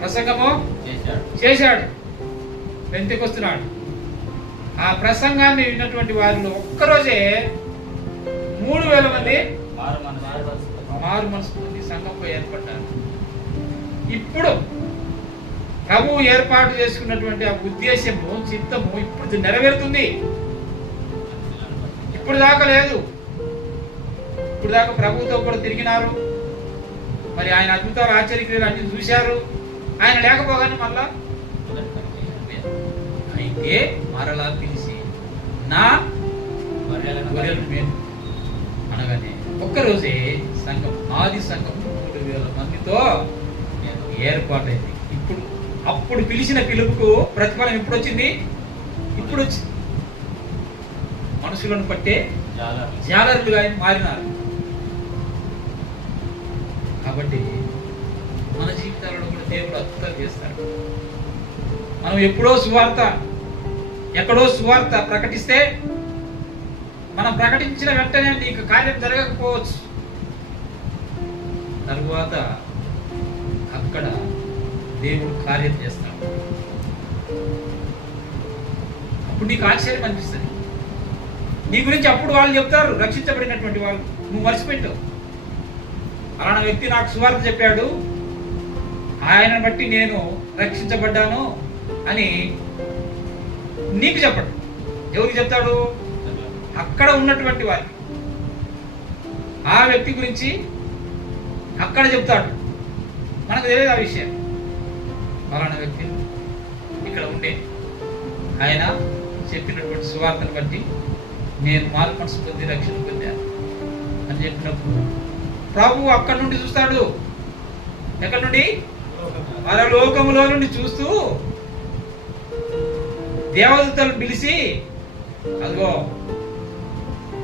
ప్రసంగము చేశాడు. పెంతెకొస్తున్నాడు. ఆ ప్రసంగాన్ని విన్నటువంటి వారిలో ఒక్కరోజే 3000 మంది మారు మనసు పొంది సంఘంపై ఏర్పడ్డారు. ఇప్పుడు ప్రభువు ఏర్పాటు చేసుకున్నటువంటి ఆ ఉద్దేశము, చిత్తము ఇప్పుడు నెరవేరుతుంది. ఇప్పుడు దాకా లేదు. ఇప్పుడు దాకా ప్రభువుతో కూడా తిరిగినారు. మరి ఆయన అద్భుతాలు, ఆశ్చర్యక్రియలు అన్ని చూశారు. ఆయన లేకపోగానే మళ్ళా అయితే మరలా పిలిచి నా గొర్రెలను మేపు అనగానే ఒక్కరోజే సంఘం, ఆది సంఘం 3000 మందితో ఏర్పాటైంది. అప్పుడు పిలిచిన పిలుపుకు ప్రతిఫలం ఎప్పుడు వచ్చింది? ఇప్పుడు వచ్చింది. మనుషులను పట్టే జాలరులుగా మారినారు. కాబట్టి మన జీవితాలలో కూడా దేవుడు అద్భుతాలు చేస్తాడు. మనం ఎప్పుడో సువార్త, ఎక్కడో సువార్త ప్రకటిస్తే మనం ప్రకటించిన వెంటనే నీకు కార్యం జరగకపోవచ్చు. తరువాత అక్కడ దేవుడు కార్యం చేస్తాడు. అప్పుడు నీకు ఆశ్చర్యం అనిపిస్తుంది. నీ గురించి అప్పుడు వాళ్ళు చెప్తారు, రక్షించబడినటువంటి వాళ్ళు, నువ్వు మర్చిపెట్టావు. అలాంటి వ్యక్తి నాకు సువార్త చెప్పాడు, ఆయనను బట్టి నేను రక్షించబడ్డాను అని నీకు చెప్పడు. ఎవరికి చెప్తాడు? అక్కడ ఉన్నటువంటి వారికి. ఆ వ్యక్తి గురించి అక్కడ చెప్తాడు. మనకు తెలియదు ఆ విషయం. అలాంటి వ్యక్తి ఇక్కడ ఉండే ఆయన చెప్పినటువంటి సువార్తను బట్టి నేను మారు మనసు పొంది రక్షణ పొందాను అని చెప్పినప్పుడు ప్రభువు అక్కడి నుండి చూస్తాడు. ఎక్కడి నుండి? పరలోకములో నుండి చూస్తూ దేవదూతలను పిలిచి, అదిగో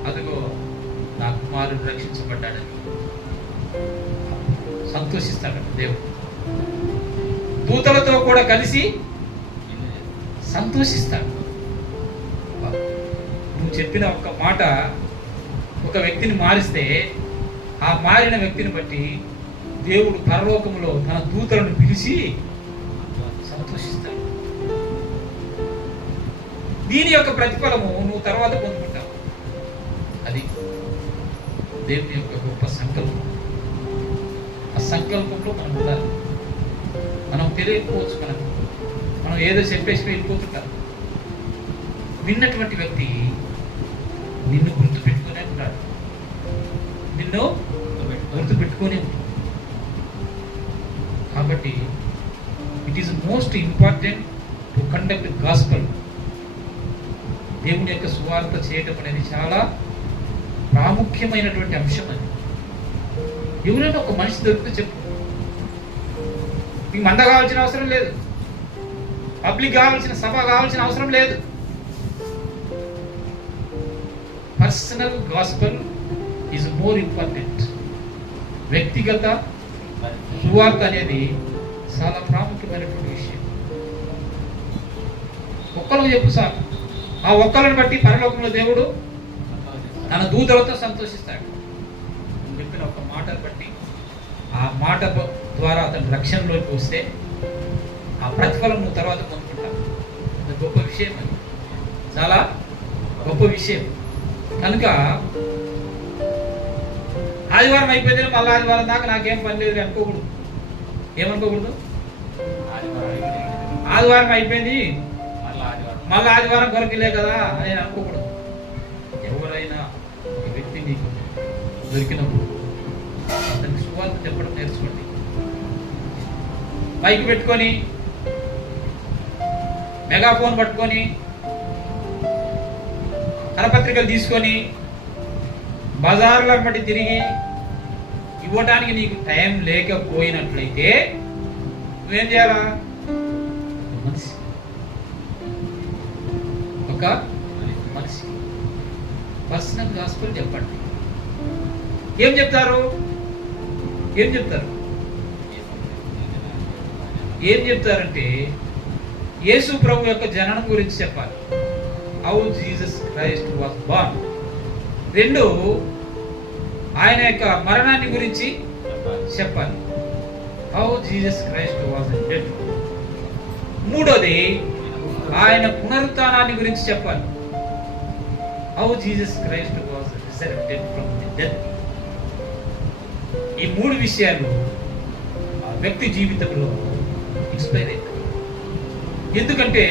అదిగో నా కుమారుడు రక్షించబడ్డాడని సంతోషిస్తాడు దేవుడు. దూతలతో కూడా కలిసి సంతోషిస్తాడు. నువ్వు చెప్పిన ఒక్క మాట ఒక వ్యక్తిని మారిస్తే ఆ మారిన వ్యక్తిని బట్టి దేవుడు పరలోకములో తన దూతలను పిలిచి సంతోషిస్తాడు. దీని యొక్క ప్రతిఫలము నువ్వు తర్వాత పొందుకుంటావు. అది దేవుని యొక్క గొప్ప సంకల్పం. ఆ సంకల్పంలో మనం ఉండాలి. మనం తెలియకపోవచ్చు, మనం ఏదో చెప్పేసి వెళ్ళిపోతుంటాం. విన్నటువంటి వ్యక్తి నిన్ను గుర్తు పెట్టుకునే ఉంటాడు. నిన్ను గుర్తు పెట్టుకునే ఉంటాడు. కాబట్టి it is most important to conduct gospel. దేవుని యొక్క సువార్త చేయటం అనేది చాలా ప్రాముఖ్యమైనటువంటి అంశం. అది ఎవరైనా ఒక మనిషి దొరికితే చెప్పు, మీకు మంద కావాల్సిన అవసరం లేదు, పబ్లిక్ కావాల్సిన సభ కావాల్సిన అవసరం లేదు. Personal gospel is more important. వ్యక్తిగత సువార్త అనేది చాలా ప్రాముఖ్యమైనటువంటి విషయం. ఒక్కరికి చెప్పు సార్, ఆ ఒక్కరిని బట్టి పరలోకంలో దేవుడు తన దూతలతో సంతోషిస్తాడు. నువ్వు చెప్పిన ఒక మాటను బట్టి, ఆ మాట ద్వారా అతను రక్షణలోకి వస్తే ఆ ప్రతిఫలం నువ్వు తర్వాత పొందుకుంటావు. అది గొప్ప విషయం, అది చాలా గొప్ప విషయం. కనుక ఆదివారం అయిపోయింది, మళ్ళీ ఆదివారం దాకా నాకేం పని లేదు అనుకోకూడదు. ఏమనుకోకూడదు? ఆదివారం అయిపోయింది మళ్ళీ ఆదివారం కొరకిలే కదా అని అనుకోకూడదు. ఎవరైనా ఒక వ్యక్తి నీకు దొరికినప్పుడు అతనికి సువార్త చెప్పడం నేర్చుకోండి. మైక్ పెట్టుకొని, మెగాఫోన్ పట్టుకొని, కరపత్రికలు తీసుకొని బజార్ల బట్టి తిరిగి ఇవ్వటానికి నీకు టైం లేకపోయినట్లయితే నువ్వేం చేయాలా? ఒక మనిషి పర్సనల్ గాస్పెల్ చెప్పండి. ఏం చెప్తారు? ఏం చెప్తారు? ఏం చెప్తారంటే యేసు ప్రభు యొక్క జననం గురించి చెప్పాలి. How Jesus Christ was born. 2, ఆయన యొక్క మరణాన్ని గురించి చెప్పాలి. How Jesus Christ was dead. 3, ఆయన పునరుత్థానాన్ని గురించి చెప్పాలి. How Jesus Christ was resurrected from the death. ఈ 3 విషయాలు ఆ వ్యక్తి జీవితంలో ఎక్స్ప్లెయిన్ అవుతాయి. ఎందుకంటే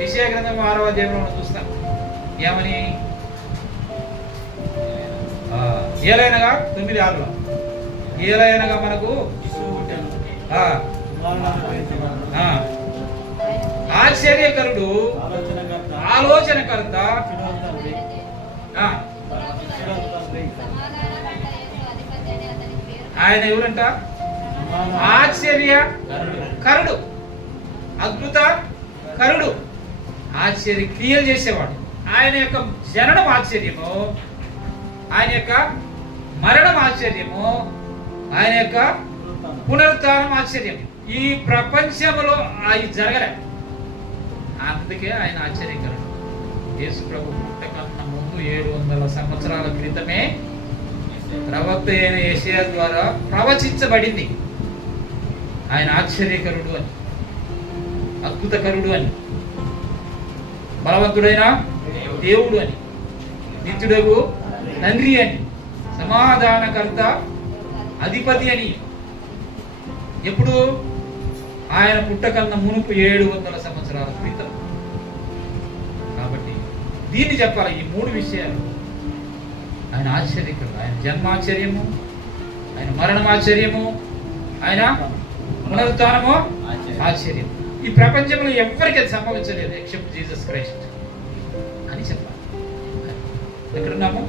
యెషయా గ్రంథం 6వ అధ్యాయంలో చూస్తాం ఏమని, ఏలైనగా 9:6లో ఏలైనగా మనకు ఆశ్చర్యకరుడు, ఆలోచనకర్త, ఆయన ఎవరంట? ఆశ్చర్యకరుడు, అద్భుత కరుడు, ఆశ్చర్య క్రియలు చేసేవాడు. ఆయన యొక్క జననం ఆశ్చర్యము, ఆయన యొక్క మరణం ఆశ్చర్యము, ఆయన యొక్క పునరుత్థానం ఆశ్చర్యం. ఈ ప్రపంచంలో అది జరగలే, అందుకే ఆయన ఆశ్చర్యకరుడు. యేసు ప్రభు పుట్టకన్నా ముందు 700 సంవత్సరాల క్రితమే ప్రవక్త అయిన యెషయా ద్వారా ప్రవచించబడింది ఆయన ఆశ్చర్యకరుడు అని, అద్భుతకరుడు అని, బలవంతుడైన దేవుడు అని, నిత్యుడగు తండ్రి అని, సమాధానకర్త, అధిపతి అని. ఎప్పుడు? ఆయన పుట్టకన్నా మునుపు 700 సంవత్సరాల క్రితం. కాబట్టి దీన్ని చెప్పాలి. ఈ 3 విషయాలు. ఆయన ఆశ్చర్యకరుడు, ఆయన జన్మాశ్చర్యము, ఆయన మరణం ఆశ్చర్యము, ఆయన పునరుత్థానము ఆశ్చర్యం. ఈ ప్రపంచంలో ఎవరికి అది సంభవించలేదు ఎక్సెప్ట్ జీసస్ క్రైస్ట్ అని చెప్పాలి. ఎక్కడున్నాము?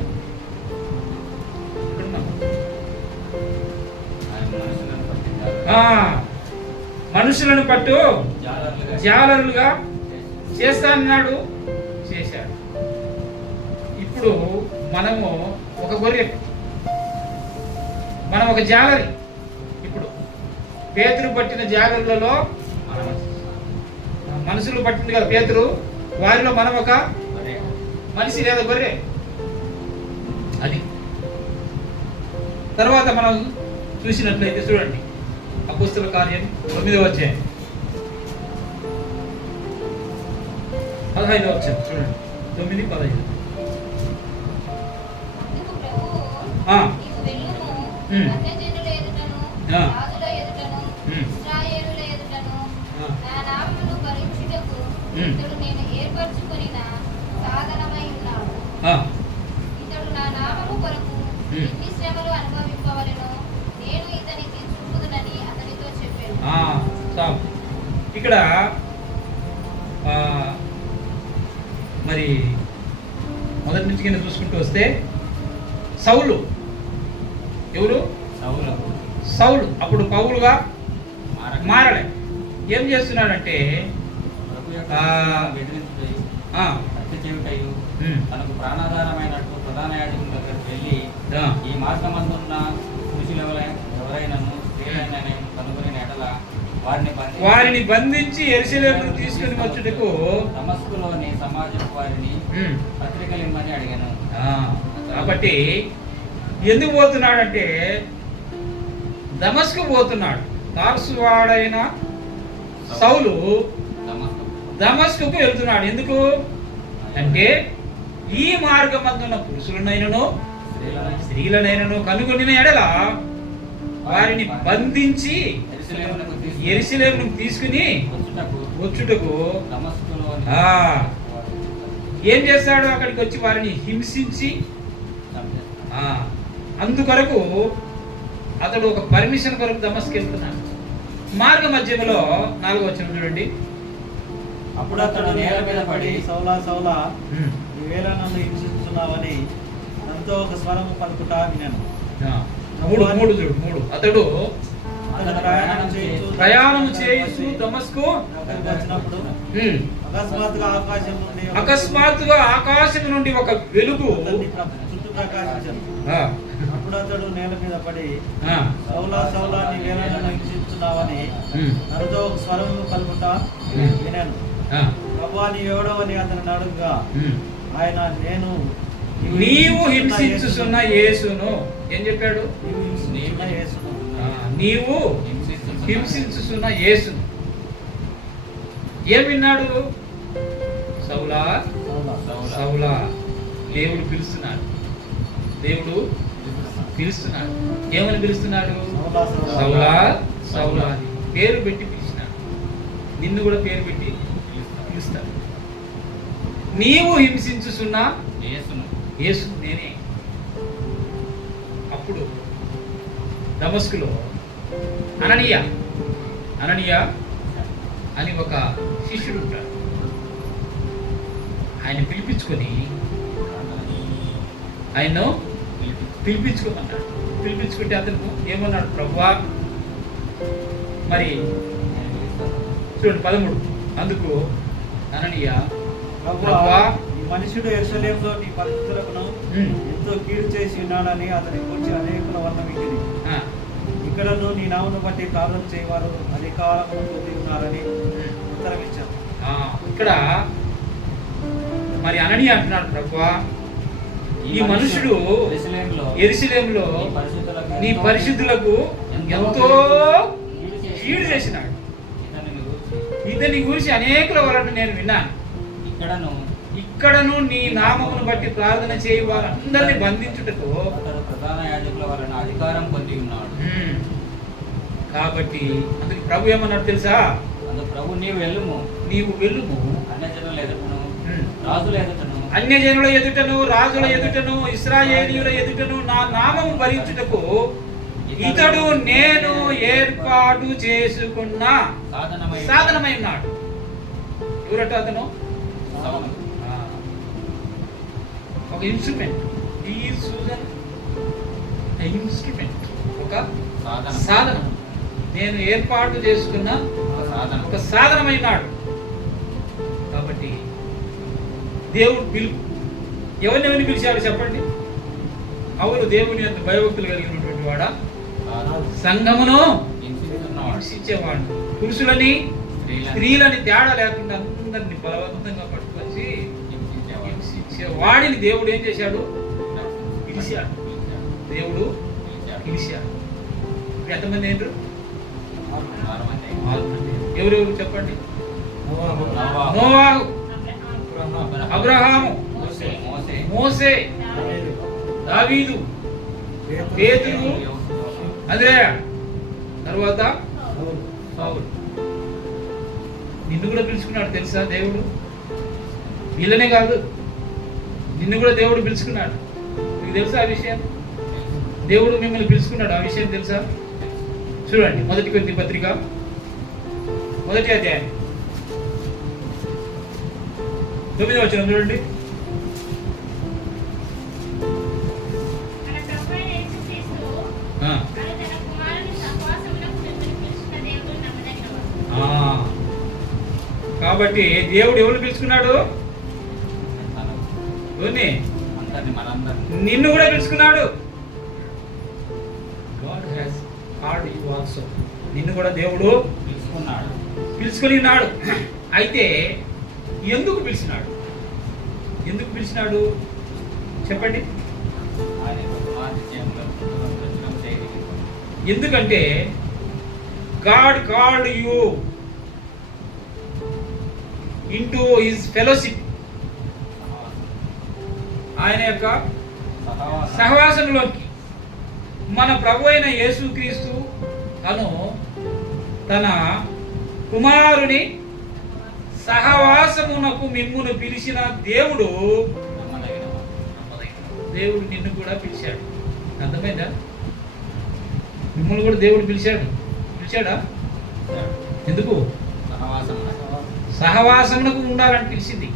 మనుషులను పట్టు జాలరులుగా చేస్తానన్నాడు, చేశాడు. ఇప్పుడు మనము ఒక గొర్రె, మనం ఒక జాలరి. ఇప్పుడు పేతురు పట్టిన జాలరులలో మనుషులు పట్టింది కదా పేతురు, వారిలో మనం ఒక మనిషి లేదా గొర్రె. అది తర్వాత మనం చూసినట్లయితే చూడండి, అపోస్తల కార్యం 9వ అధ్యాయం 15వ వచనం చూడండి. 9:15. ఇక్కడ మరి మొదటి నుంచి కింద చూసుకుంటూ వస్తే సౌలు ఎవరు? సౌలు అప్పుడు పౌలుగా మారలే. ఏం చేస్తున్నాడంటే ప్రభు యొక్క ఆ, బెదిరించుటయు, ఆ, హత్య చేయుటయు, ఉమ్, తనకు ప్రాణాధారమైనట్టు ప్రధాన యాజకుని దగ్గరికి వెళ్ళి ఆ, ఈ మార్గమందున్న పురుషులెవరైనను స్త్రీలైనను కనుగొనిన ఎడల వారిని బంధించి యెరూషలేముకు తీసుకుని వచ్చుటకు దమస్కులోని సమాజపు వారిని ఉమ్, పత్రికలు ఇమ్మని అడిగాను. ఆ, కాబట్టి ఎందుకు పోతున్నాడంటే దమస్కు పోతున్నాడు. తార్సు వాడైన సౌలు దమస్కు దమస్కుకు వెళ్తున్నాడు. ఎందుకు అంటే ఈ మార్గమందున్న పురుషులనైనను స్త్రీలనైనను కనుగొనిన ఎడల వారిని బంధించి యెరూషలేముకు తీసుకుని వచ్చుటకు దమస్కులోని ఆ, ఏం చేస్తాడు? అక్కడికి వచ్చి వారిని హింసించి ఆ, అందుకొరకు అతడు ఒక పర్మిషన్ కొరకు దమస్కు వెళ్తున్నాడు. మార్గ మధ్యలో 4వ వచనం చూడండి. అప్పుడు అతడు నేల మీద పడి, సౌలా సౌలా, ఈవేళ నన్ను హింసిస్తున్నావని ఎంతో ఒక స్వరము పలుకుతా విన్నాను. ఆ, మూడు చూడు. అతడు అతడు ప్రయాణం చేస్తూ దమస్కు అక్కడికి వచ్చినప్పుడు ఉమ్, అకస్మాత్తుగా ఆకాశం నుండి ఒక వెలుగు అతన్ని చుట్టూ ప్రకాశించాను. ఆ, అప్పుడు అతడు నేల మీద పడి, ఆ, సౌలా సౌలా, నీవేళ నన్ను హింసిస్తున్నావని ఉమ్, నన్నుతో ఒక స్వరము పలుకుతా వినాను. ఆ, ప్రభువా, నీవెవడవని అతను అడుగుగా ఉమ్. ఆయన, నేను నీవు హింసించుచున్న యేసును. ఏం చెప్పాడు? నీవు హింసించుచున్న యేసును. ఆ, నీవు హింసించుచున్న యేసును. ఏం విన్నాడు? సౌలా సౌలా, దేవుడు పిలుస్తున్నాడు. దేవుడు పిలుస్తున్నాడు. ఏమని పిలుస్తున్నాడు? సౌలా సౌలా. సౌలా సౌలా అని పేరు పెట్టి పిలిచినాడు. నిన్ను కూడా పేరు పెట్టి పిలుస్తాడు. నీవు హింసించుచున్న యేసు నేనే. అప్పుడు దమస్కులో అననీయ అని ఒక శిష్యుడు ఉంటాడు. ఆయన పిలిపించుకొని ఆయన్ను పిలిపించుకోమన్నాడు. పిలిపించుకుంటే అతను ఏమన్నాడు? ప్రభువా, మరి చూడండి 13. అందుకు అననీయ, ప్రభువా, ఈ మనుషుడు యెరూషలేములో నీ పరిస్థితులను ఎంతో కీడు చేసి ఉన్నాడని అతని గురించి అనేకుల వల్ల వింటిని. ఆ, ఇక్కడను నీ నామను బట్టి ప్రార్థన చేయవారు అధికారమును పొంది ఉన్నారని ఉత్తరం ఇచ్చాను. ఇక్కడ మరి అననీయ అంటున్నాడు, ప్రభువా, ఈ మనుషుడు యెరూషలేములో నీ పరిశుద్ధులకు ఎంతో కీడు చేసినాడు. ఇతని గురించి అనేకుల వలన నేను విన్నాను. ఇక్కడను నీ నామమును బట్టి ప్రార్థన చేయి వారందరినీ బంధించుటకు ప్రధాన యాజకుల వలన అధికారం పొంది ఉన్నాడు. కాబట్టి అందుకు ప్రభు ఏమన్నాడు తెలుసా? అందుకు ప్రభు, నీవు వెళ్ళుము అన్యజనుల ఎదుటను రాజుల ఎదుటను రాజుల ఎదుటను ఇశ్రాయేలీయుల ఎదుటను నా నామము భరించుటకు ఇతడు నేను ఏర్పాటు చేసుకున్న సాధనమై ఉన్నాడు. ఎవరట అతను? ఒక ఇన్స్ట్రుమెంట్. ఇన్స్ట్రుమెంట్, ఒక సాధనం. నేను ఏర్పాటు చేసుకున్న ఒక సాధనమైనాడు. కాబట్టి దేవుడు పిలుపు ఎవరిని పిలిచాడు చెప్పండి? అవును, దేవుని యొక్క భయభక్తులు కలిగినటువంటి వాడా? సంఘమును హింసించేవాడు. పురుషులని స్త్రీలని తేడా లేకుండా అందరిని బలవంతంగా పట్టుకొచ్చి హింసించే వాడిని దేవుడు ఏం చేశాడు? పిలిచాడు. దేవుడు పిలిచాడు. ఎంతమంది ఏంటారు? 6 మంది. ఎవరెవరు చెప్పండి? నోవాహు, అబ్రహాము, మోసే, దావీదు, పేతురు, అంద్రెయ, తర్వాత పౌలు. నిన్ను కూడా పిలుచుకున్నాడు తెలుసా దేవుడు? వీళ్ళనే కాదు, నిన్ను కూడా దేవుడు పిలుచుకున్నాడు. మీకు తెలుసా ఆ విషయం? దేవుడు మిమ్మల్ని పిలుచుకున్నాడు. ఆ విషయం తెలుసా? చూడండి, 1 కొరింథీ పత్రిక 1వ అధ్యాయం 9వ వచనం చూడండి. కాబట్టి దేవుడు ఎవరు పిలుచుకున్నాడు? ఎవరిని? నిన్ను కూడా పిలుచుకున్నాడు. God has called you also. నిన్ను కూడా దేవుడు పిలుచుకుని ఉన్నాడు. అయితే ఎందుకు పిలిచినాడు? ఎందుకు పిలిచినాడు చెప్పండి. ఎందుకంటే God called you into his fellowship. ఆయన యొక్క సహవాసంలోకి మన ప్రభు అయిన యేసుక్రీస్తు తను తన కుమారుని సహవాసమునకు మిమ్మును పిలిచిన దేవుడు నిన్ను కూడా పిలిచాడు. అర్థమైందా? మిమ్మల్ని కూడా దేవుడు పిలిచాడా? ఎందుకు? సహవాసమునకు ఉండాలని పిలిచింది.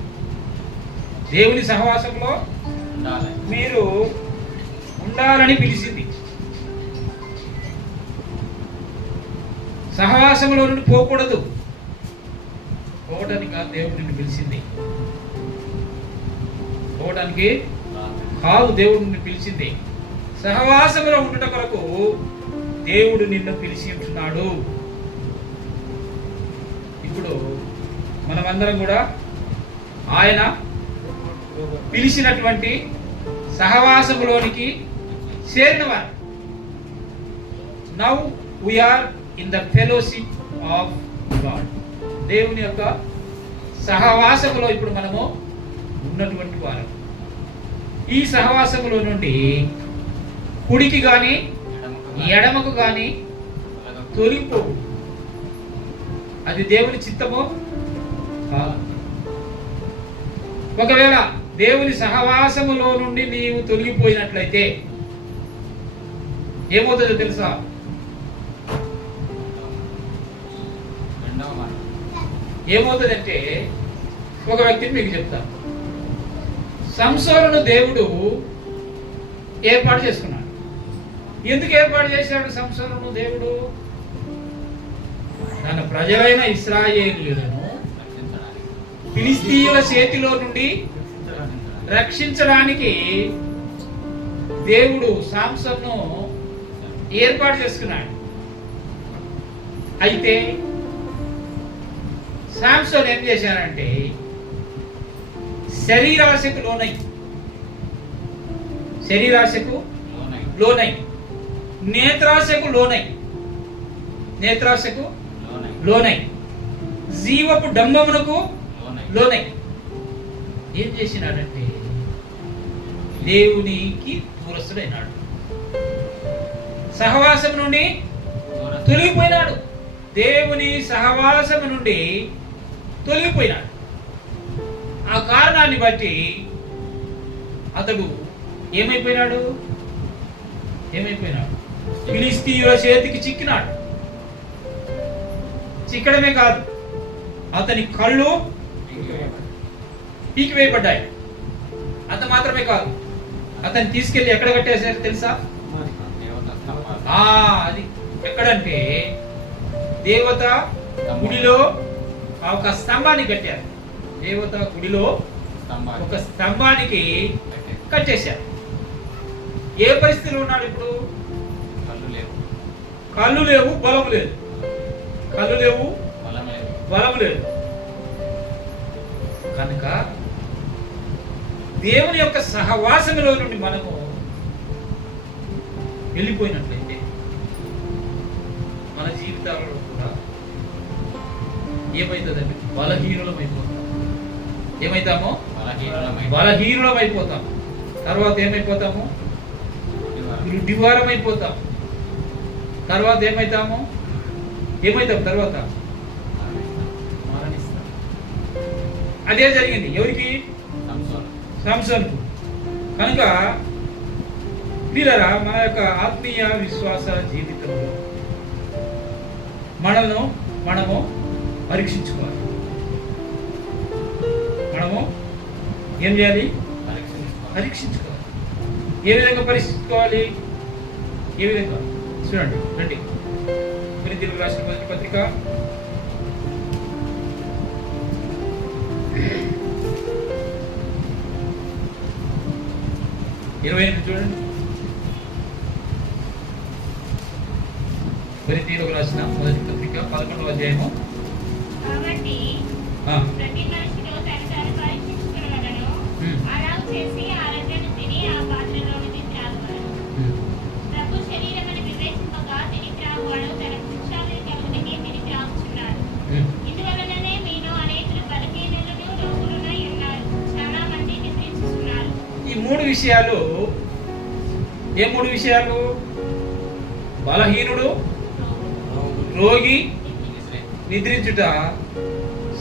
దేవుని సహవాసంలో మీరు ఉండాలని పిలిచింది. సహవాసంలో నుండి పోకూడదు. పోవడానికి కాదు దేవుడు నిన్ను పిలిచింది. పోవడానికి కాదు దేవుడు నిన్ను పిలిచింది. సహవాసంలో ఉండటం కొరకు దేవుడు నిన్ను పిలిచి ఉంటున్నాడు. ఇప్పుడు మనమందరం కూడా ఆయన పిలిచినటువంటి సహవాసములోనికి చేరినవారు. Now we are in the fellowship of God. దేవుని యొక్క సహవాసములో ఇప్పుడు మనము ఉన్నటువంటి వారు. ఈ సహవాసములో నుండి కుడికి గాని ఎడమకు గాని తొలిపో. అది దేవుని చిత్తమో కాదు. ఒకవేళ దేవుని సహవాసములో నుండి నీవు తొలగిపోయినట్లయితే ఏమవుతుందో తెలుసా? ఏమవుతుందంటే ఒక వ్యక్తిని మీకు చెప్తాను. సంసోనును దేవుడు ఏర్పాటు చేసుకున్నాడు. ఎందుకు ఏర్పాటు చేశాడు సంసోనును దేవుడు? తన ప్రజలైన ఇశ్రాయేలీయులను ఫిలిస్తీయుల చేతిలో నుండి రక్షించడానికి దేవుడు సాంసన్ను ఏర్పాటు చేసుకున్నాడు. అయితే సాంసన్ ఏం చేశారంటే శరీరాశకు లోనై నేత్రాశకు లోనై జీవపు డంబమునకు లోనై ఏం చేసినాడంటే దేవునికి దూరస్తుడైనాడు. సహవాసం నుండి తొలగిపోయినాడు. దేవుని సహవాసం నుండి తొలగిపోయినాడు. ఆ కారణాన్ని బట్టి అతడు ఏమైపోయినాడు? ఫిలిస్తీయుల చేతికి చిక్కినాడు. చిక్కడమే కాదు, అతని కళ్ళు పీకివేయబడ్డాయి. అంత మాత్రమే కాదు, అతన్ని తీసుకెళ్లి ఎక్కడ కట్టేశారు తెలుసా? అది ఎక్కడంటే దేవత గుడిలో ఒక స్తంభాన్ని కట్టారు. దేవత గుడిలో ఒక స్తంభానికి కట్టేశారు. ఏ పరిస్థితిలో ఉన్నాడు ఇప్పుడు? కళ్ళు లేవు, బలము లేదు. బలము లేదు. కనుక దేవుని యొక్క సహవాసంలో నుండి మనము వెళ్ళిపోయినట్లయితే మన జీవితాలలో కూడా ఏమవుతుందండి? బలహీనులమైపోతాం. తర్వాత ఏమైపోతాము? గుడ్డివారం అయిపోతాం. తర్వాత ఏమవుతాం? తర్వాత మరణిస్తాం. అదే జరిగింది ఎవరికి? సంసోనుకు. కనుక ప్రియులారా, మన యొక్క ఆత్మీయ విశ్వాస జీవితంలో మనము పరీక్షించుకోవాలి. మనము ఏం చేయాలి? పరీక్షించుకోవాలి. ఏ విధంగా పరీక్షించుకోవాలి? ఏ విధంగా? చూడండి, రండి. కొరింథీయులకు రాసిన మొదటి పత్రిక 28 చూడండి. కొరింథీయులకు రాసిన మొదటి పత్రిక 11వ అధ్యాయము. కాబట్టి ప్రతి మనిషిలో తను తాను పరీక్షించుకొనవలెను. అలాగు చేసి ఆ రొట్టెను తిని ఆ పాత్రలోనిది త్రాగువాడు. ప్రభు శరీరమని వివేచింపగా తిని త్రాగువాడు తన శిక్షావిధి కలుగుటకే తిని త్రాగుచున్నాడు. ఇందువలననే మీలో అనేకులు బలహీనులను రోగులునై ఉన్నారు. చాలా మంది నిద్రించుచున్నారు. ఈ 3 విషయాలు, ఏ 3 విషయాలు? బలహీనుడు, రోగి, నిద్రించుట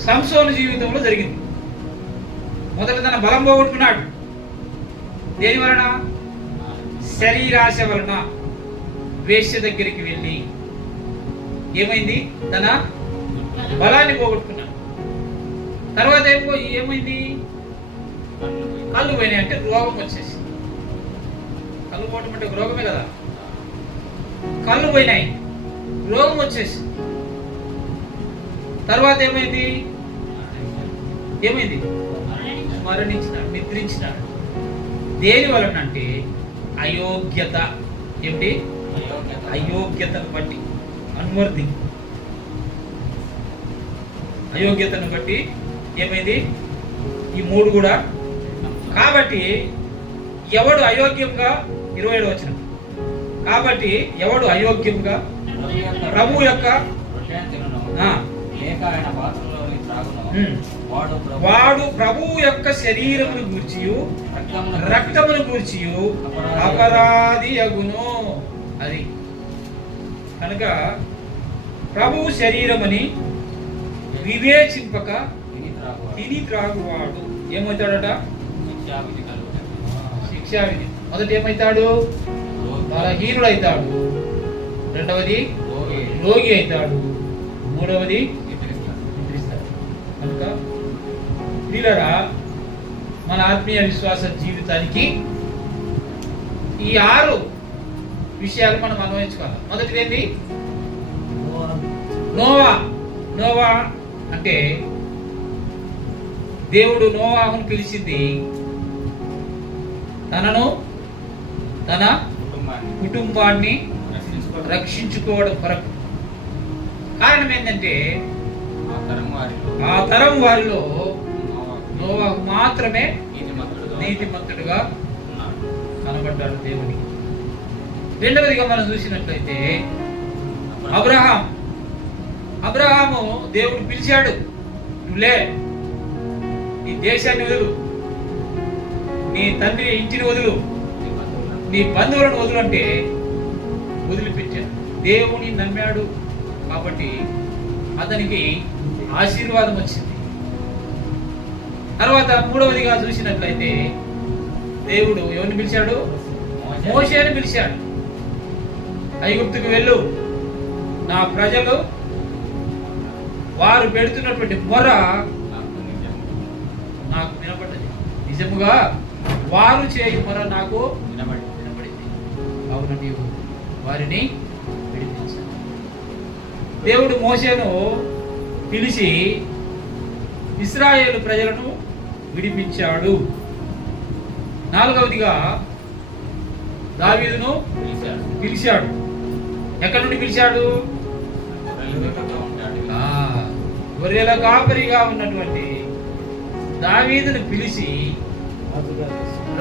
సంసోను జీవితంలో జరిగింది. మొదట తన బలం పోగొట్టుకున్నాడు. దేని వలన? శరీరాశ వలన. వేశ్య దగ్గరికి వెళ్ళి ఏమైంది? తన బలాన్ని పోగొట్టుకున్నాడు. తర్వాత ఏమైంది? కళ్ళు పోయినాయి, అంటే రోగం వచ్చేసి. కళ్ళు పోవటం అంటే ఒక రోగమే కదా. కళ్ళు పోయినాయి, రోగం వచ్చేసి. తర్వాత ఏమైంది? మరణించినాడు, నిద్రించినాడు. దేని వలన అంటే అయోగ్యత. ఏమిటి? అయోగ్యతను బట్టి, అన్వర్ది. అయోగ్యతను బట్టి ఏమైంది? ఈ 3 కూడా. కాబట్టి ఎవడు అయోగ్యంగా, 27వ వచనం, కాబట్టి ఎవడు అయోగ్యంగా ప్రభు యొక్క వాడు ప్రభువు యొక్క శరీరమును గూర్చియు రక్తమును గూర్చియు అపరాధి అగును. అది కనుక ప్రభువు శరీరమని వివేచింపక తిని త్రాగువాడు ఏమవుతాడట? శిక్షావిధి. మొదట ఏమవుతాడు? బలహీనుడు అవుతాడు. రెండవది రోగి అవుతాడు. మూడవది నిద్రిస్తాడు. కనుక ప్రియులారా, మన ఆత్మీయ విశ్వాస జీవితానికి ఈ 6 విషయాలు మనం అన్వయించుకోవాలి. మొదటిది ఏంటి? నోవా. నోవా అంటే దేవుడు నోవాహును పిలిచింది తనను, తన కుటుంబాన్ని రక్షించుకోవడం కొరకు. కారణం ఏంటంటే ఆ తరం వారిలో నోవాహు మాత్రమే నీతిమంతుడుగా కనబడ్డాడు దేవునికి. రెండవదిగా మనం చూసినట్లయితే అబ్రహాము దేవుడు పిలిచాడు, నువ్వులే, నీ దేశాన్ని వదులు, నీ తండ్రి ఇంటిని వదులు, నీ బంధువులను వదులు అంటే వదిలిపెట్టాడు. దేవుని నమ్మాడు కాబట్టి అతనికి ఆశీర్వాదం వచ్చింది. తర్వాత మూడవదిగా చూసినట్లయితే దేవుడు ఎవరిని పిలిచాడు? మోషేని పిలిచాడు. ఐగుప్తుకు వెళ్ళు, నా ప్రజలు వారు పెడుతున్నటువంటి మొర నాకు వినపడ్డది, నిజముగా వారు చేయు మొర నాకు వినపడింది, కావున నీవు వారిని విడిపించాడు. దేవుడు మోషేను పిలిచి ఇశ్రాయేలు ప్రజలను విడిపించాడు. నాలుగవదిగా దావీదును పిలిచాడు. ఎక్కడి నుండి పిలిచాడు? గొర్రెల కాపరిగా ఉన్నటువంటి దావీదును పిలిచి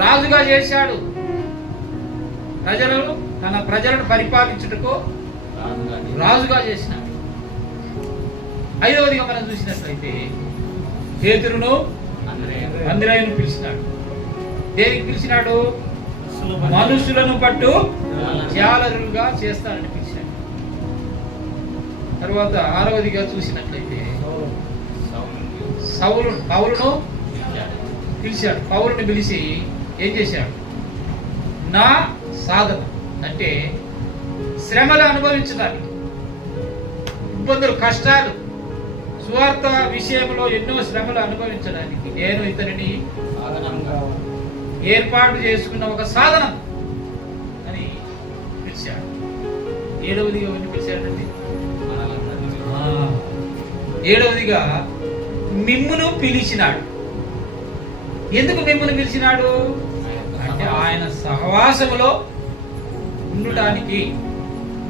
రాజుగా చేశాడు. తన ప్రజలను పరిపాలించుటకు రాజుగా చేసినాడు. ఐదవదిగా మనం చూసినట్లయితే పేతురును అంద్రేయును పిలిచినాడు. దేనికి పిలిచినాడు? మనుషులను పట్టు జాలరులుగా చేస్తానని పిలిచాడు. తర్వాత ఆరవదిగా చూసినట్లయితే పౌలును పిలిచాడు. పౌలుని పిలిచి ఏం చేశాడు? నా సాధన అంటే శ్రమలు అనుభవించడానికి, ఇబ్బందులు, కష్టాలు, సువార్త విషయంలో ఎన్నో శ్రమలు అనుభవించడానికి నేను ఇతనిని ఏర్పాటు చేసుకున్న ఒక సాధనం అని పిలిచాడు. ఏడవదిగా ఎవరిని పిలిచాడండి? ఏడవదిగా మిమ్మును పిలిచినాడు. ఎందుకు మిమ్మును పిలిచినాడు అంటే కాబట్టి ఆయన సహవాసములో ఉండటానికి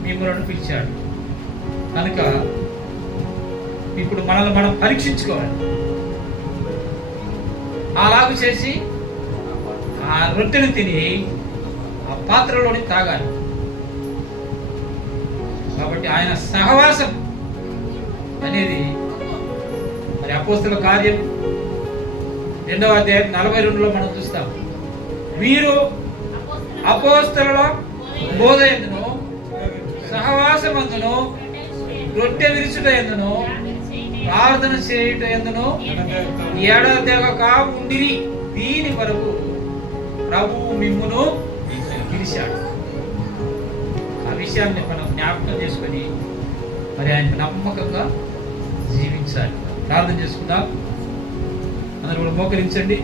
మిమ్మల్ని పిలిచాడు. కనుక ఇప్పుడు మనల్ని మనం పరీక్షించుకోవాలి. అలాగ చేసి ఆ రొట్టెను తిని ఆ పాత్రలోని తాగాలి. కాబట్టి ఆయన సహవాసం అనేది మరి అపోస్తల కార్యం 2వ అధ్యాయం 42లో మనం చూస్తాం. వీరు అపోస్తలుల బోధ ఎందును, సహవాసమందును, రొట్టె విరుచుట ఎందును, ప్రార్థన చేయుట ఎందును ఎడతెగక ఉండిరి. దీని వరకు ప్రభువు మిమ్మును పిలిచాడు. ఆ విషయాన్ని మనం జ్ఞాపకం చేసుకొని మరి ఆయనకు నమ్మకంగా జీవించాలి. ప్రార్థన చేసుకుందాం. అందరూ కూడా మోకరించండి.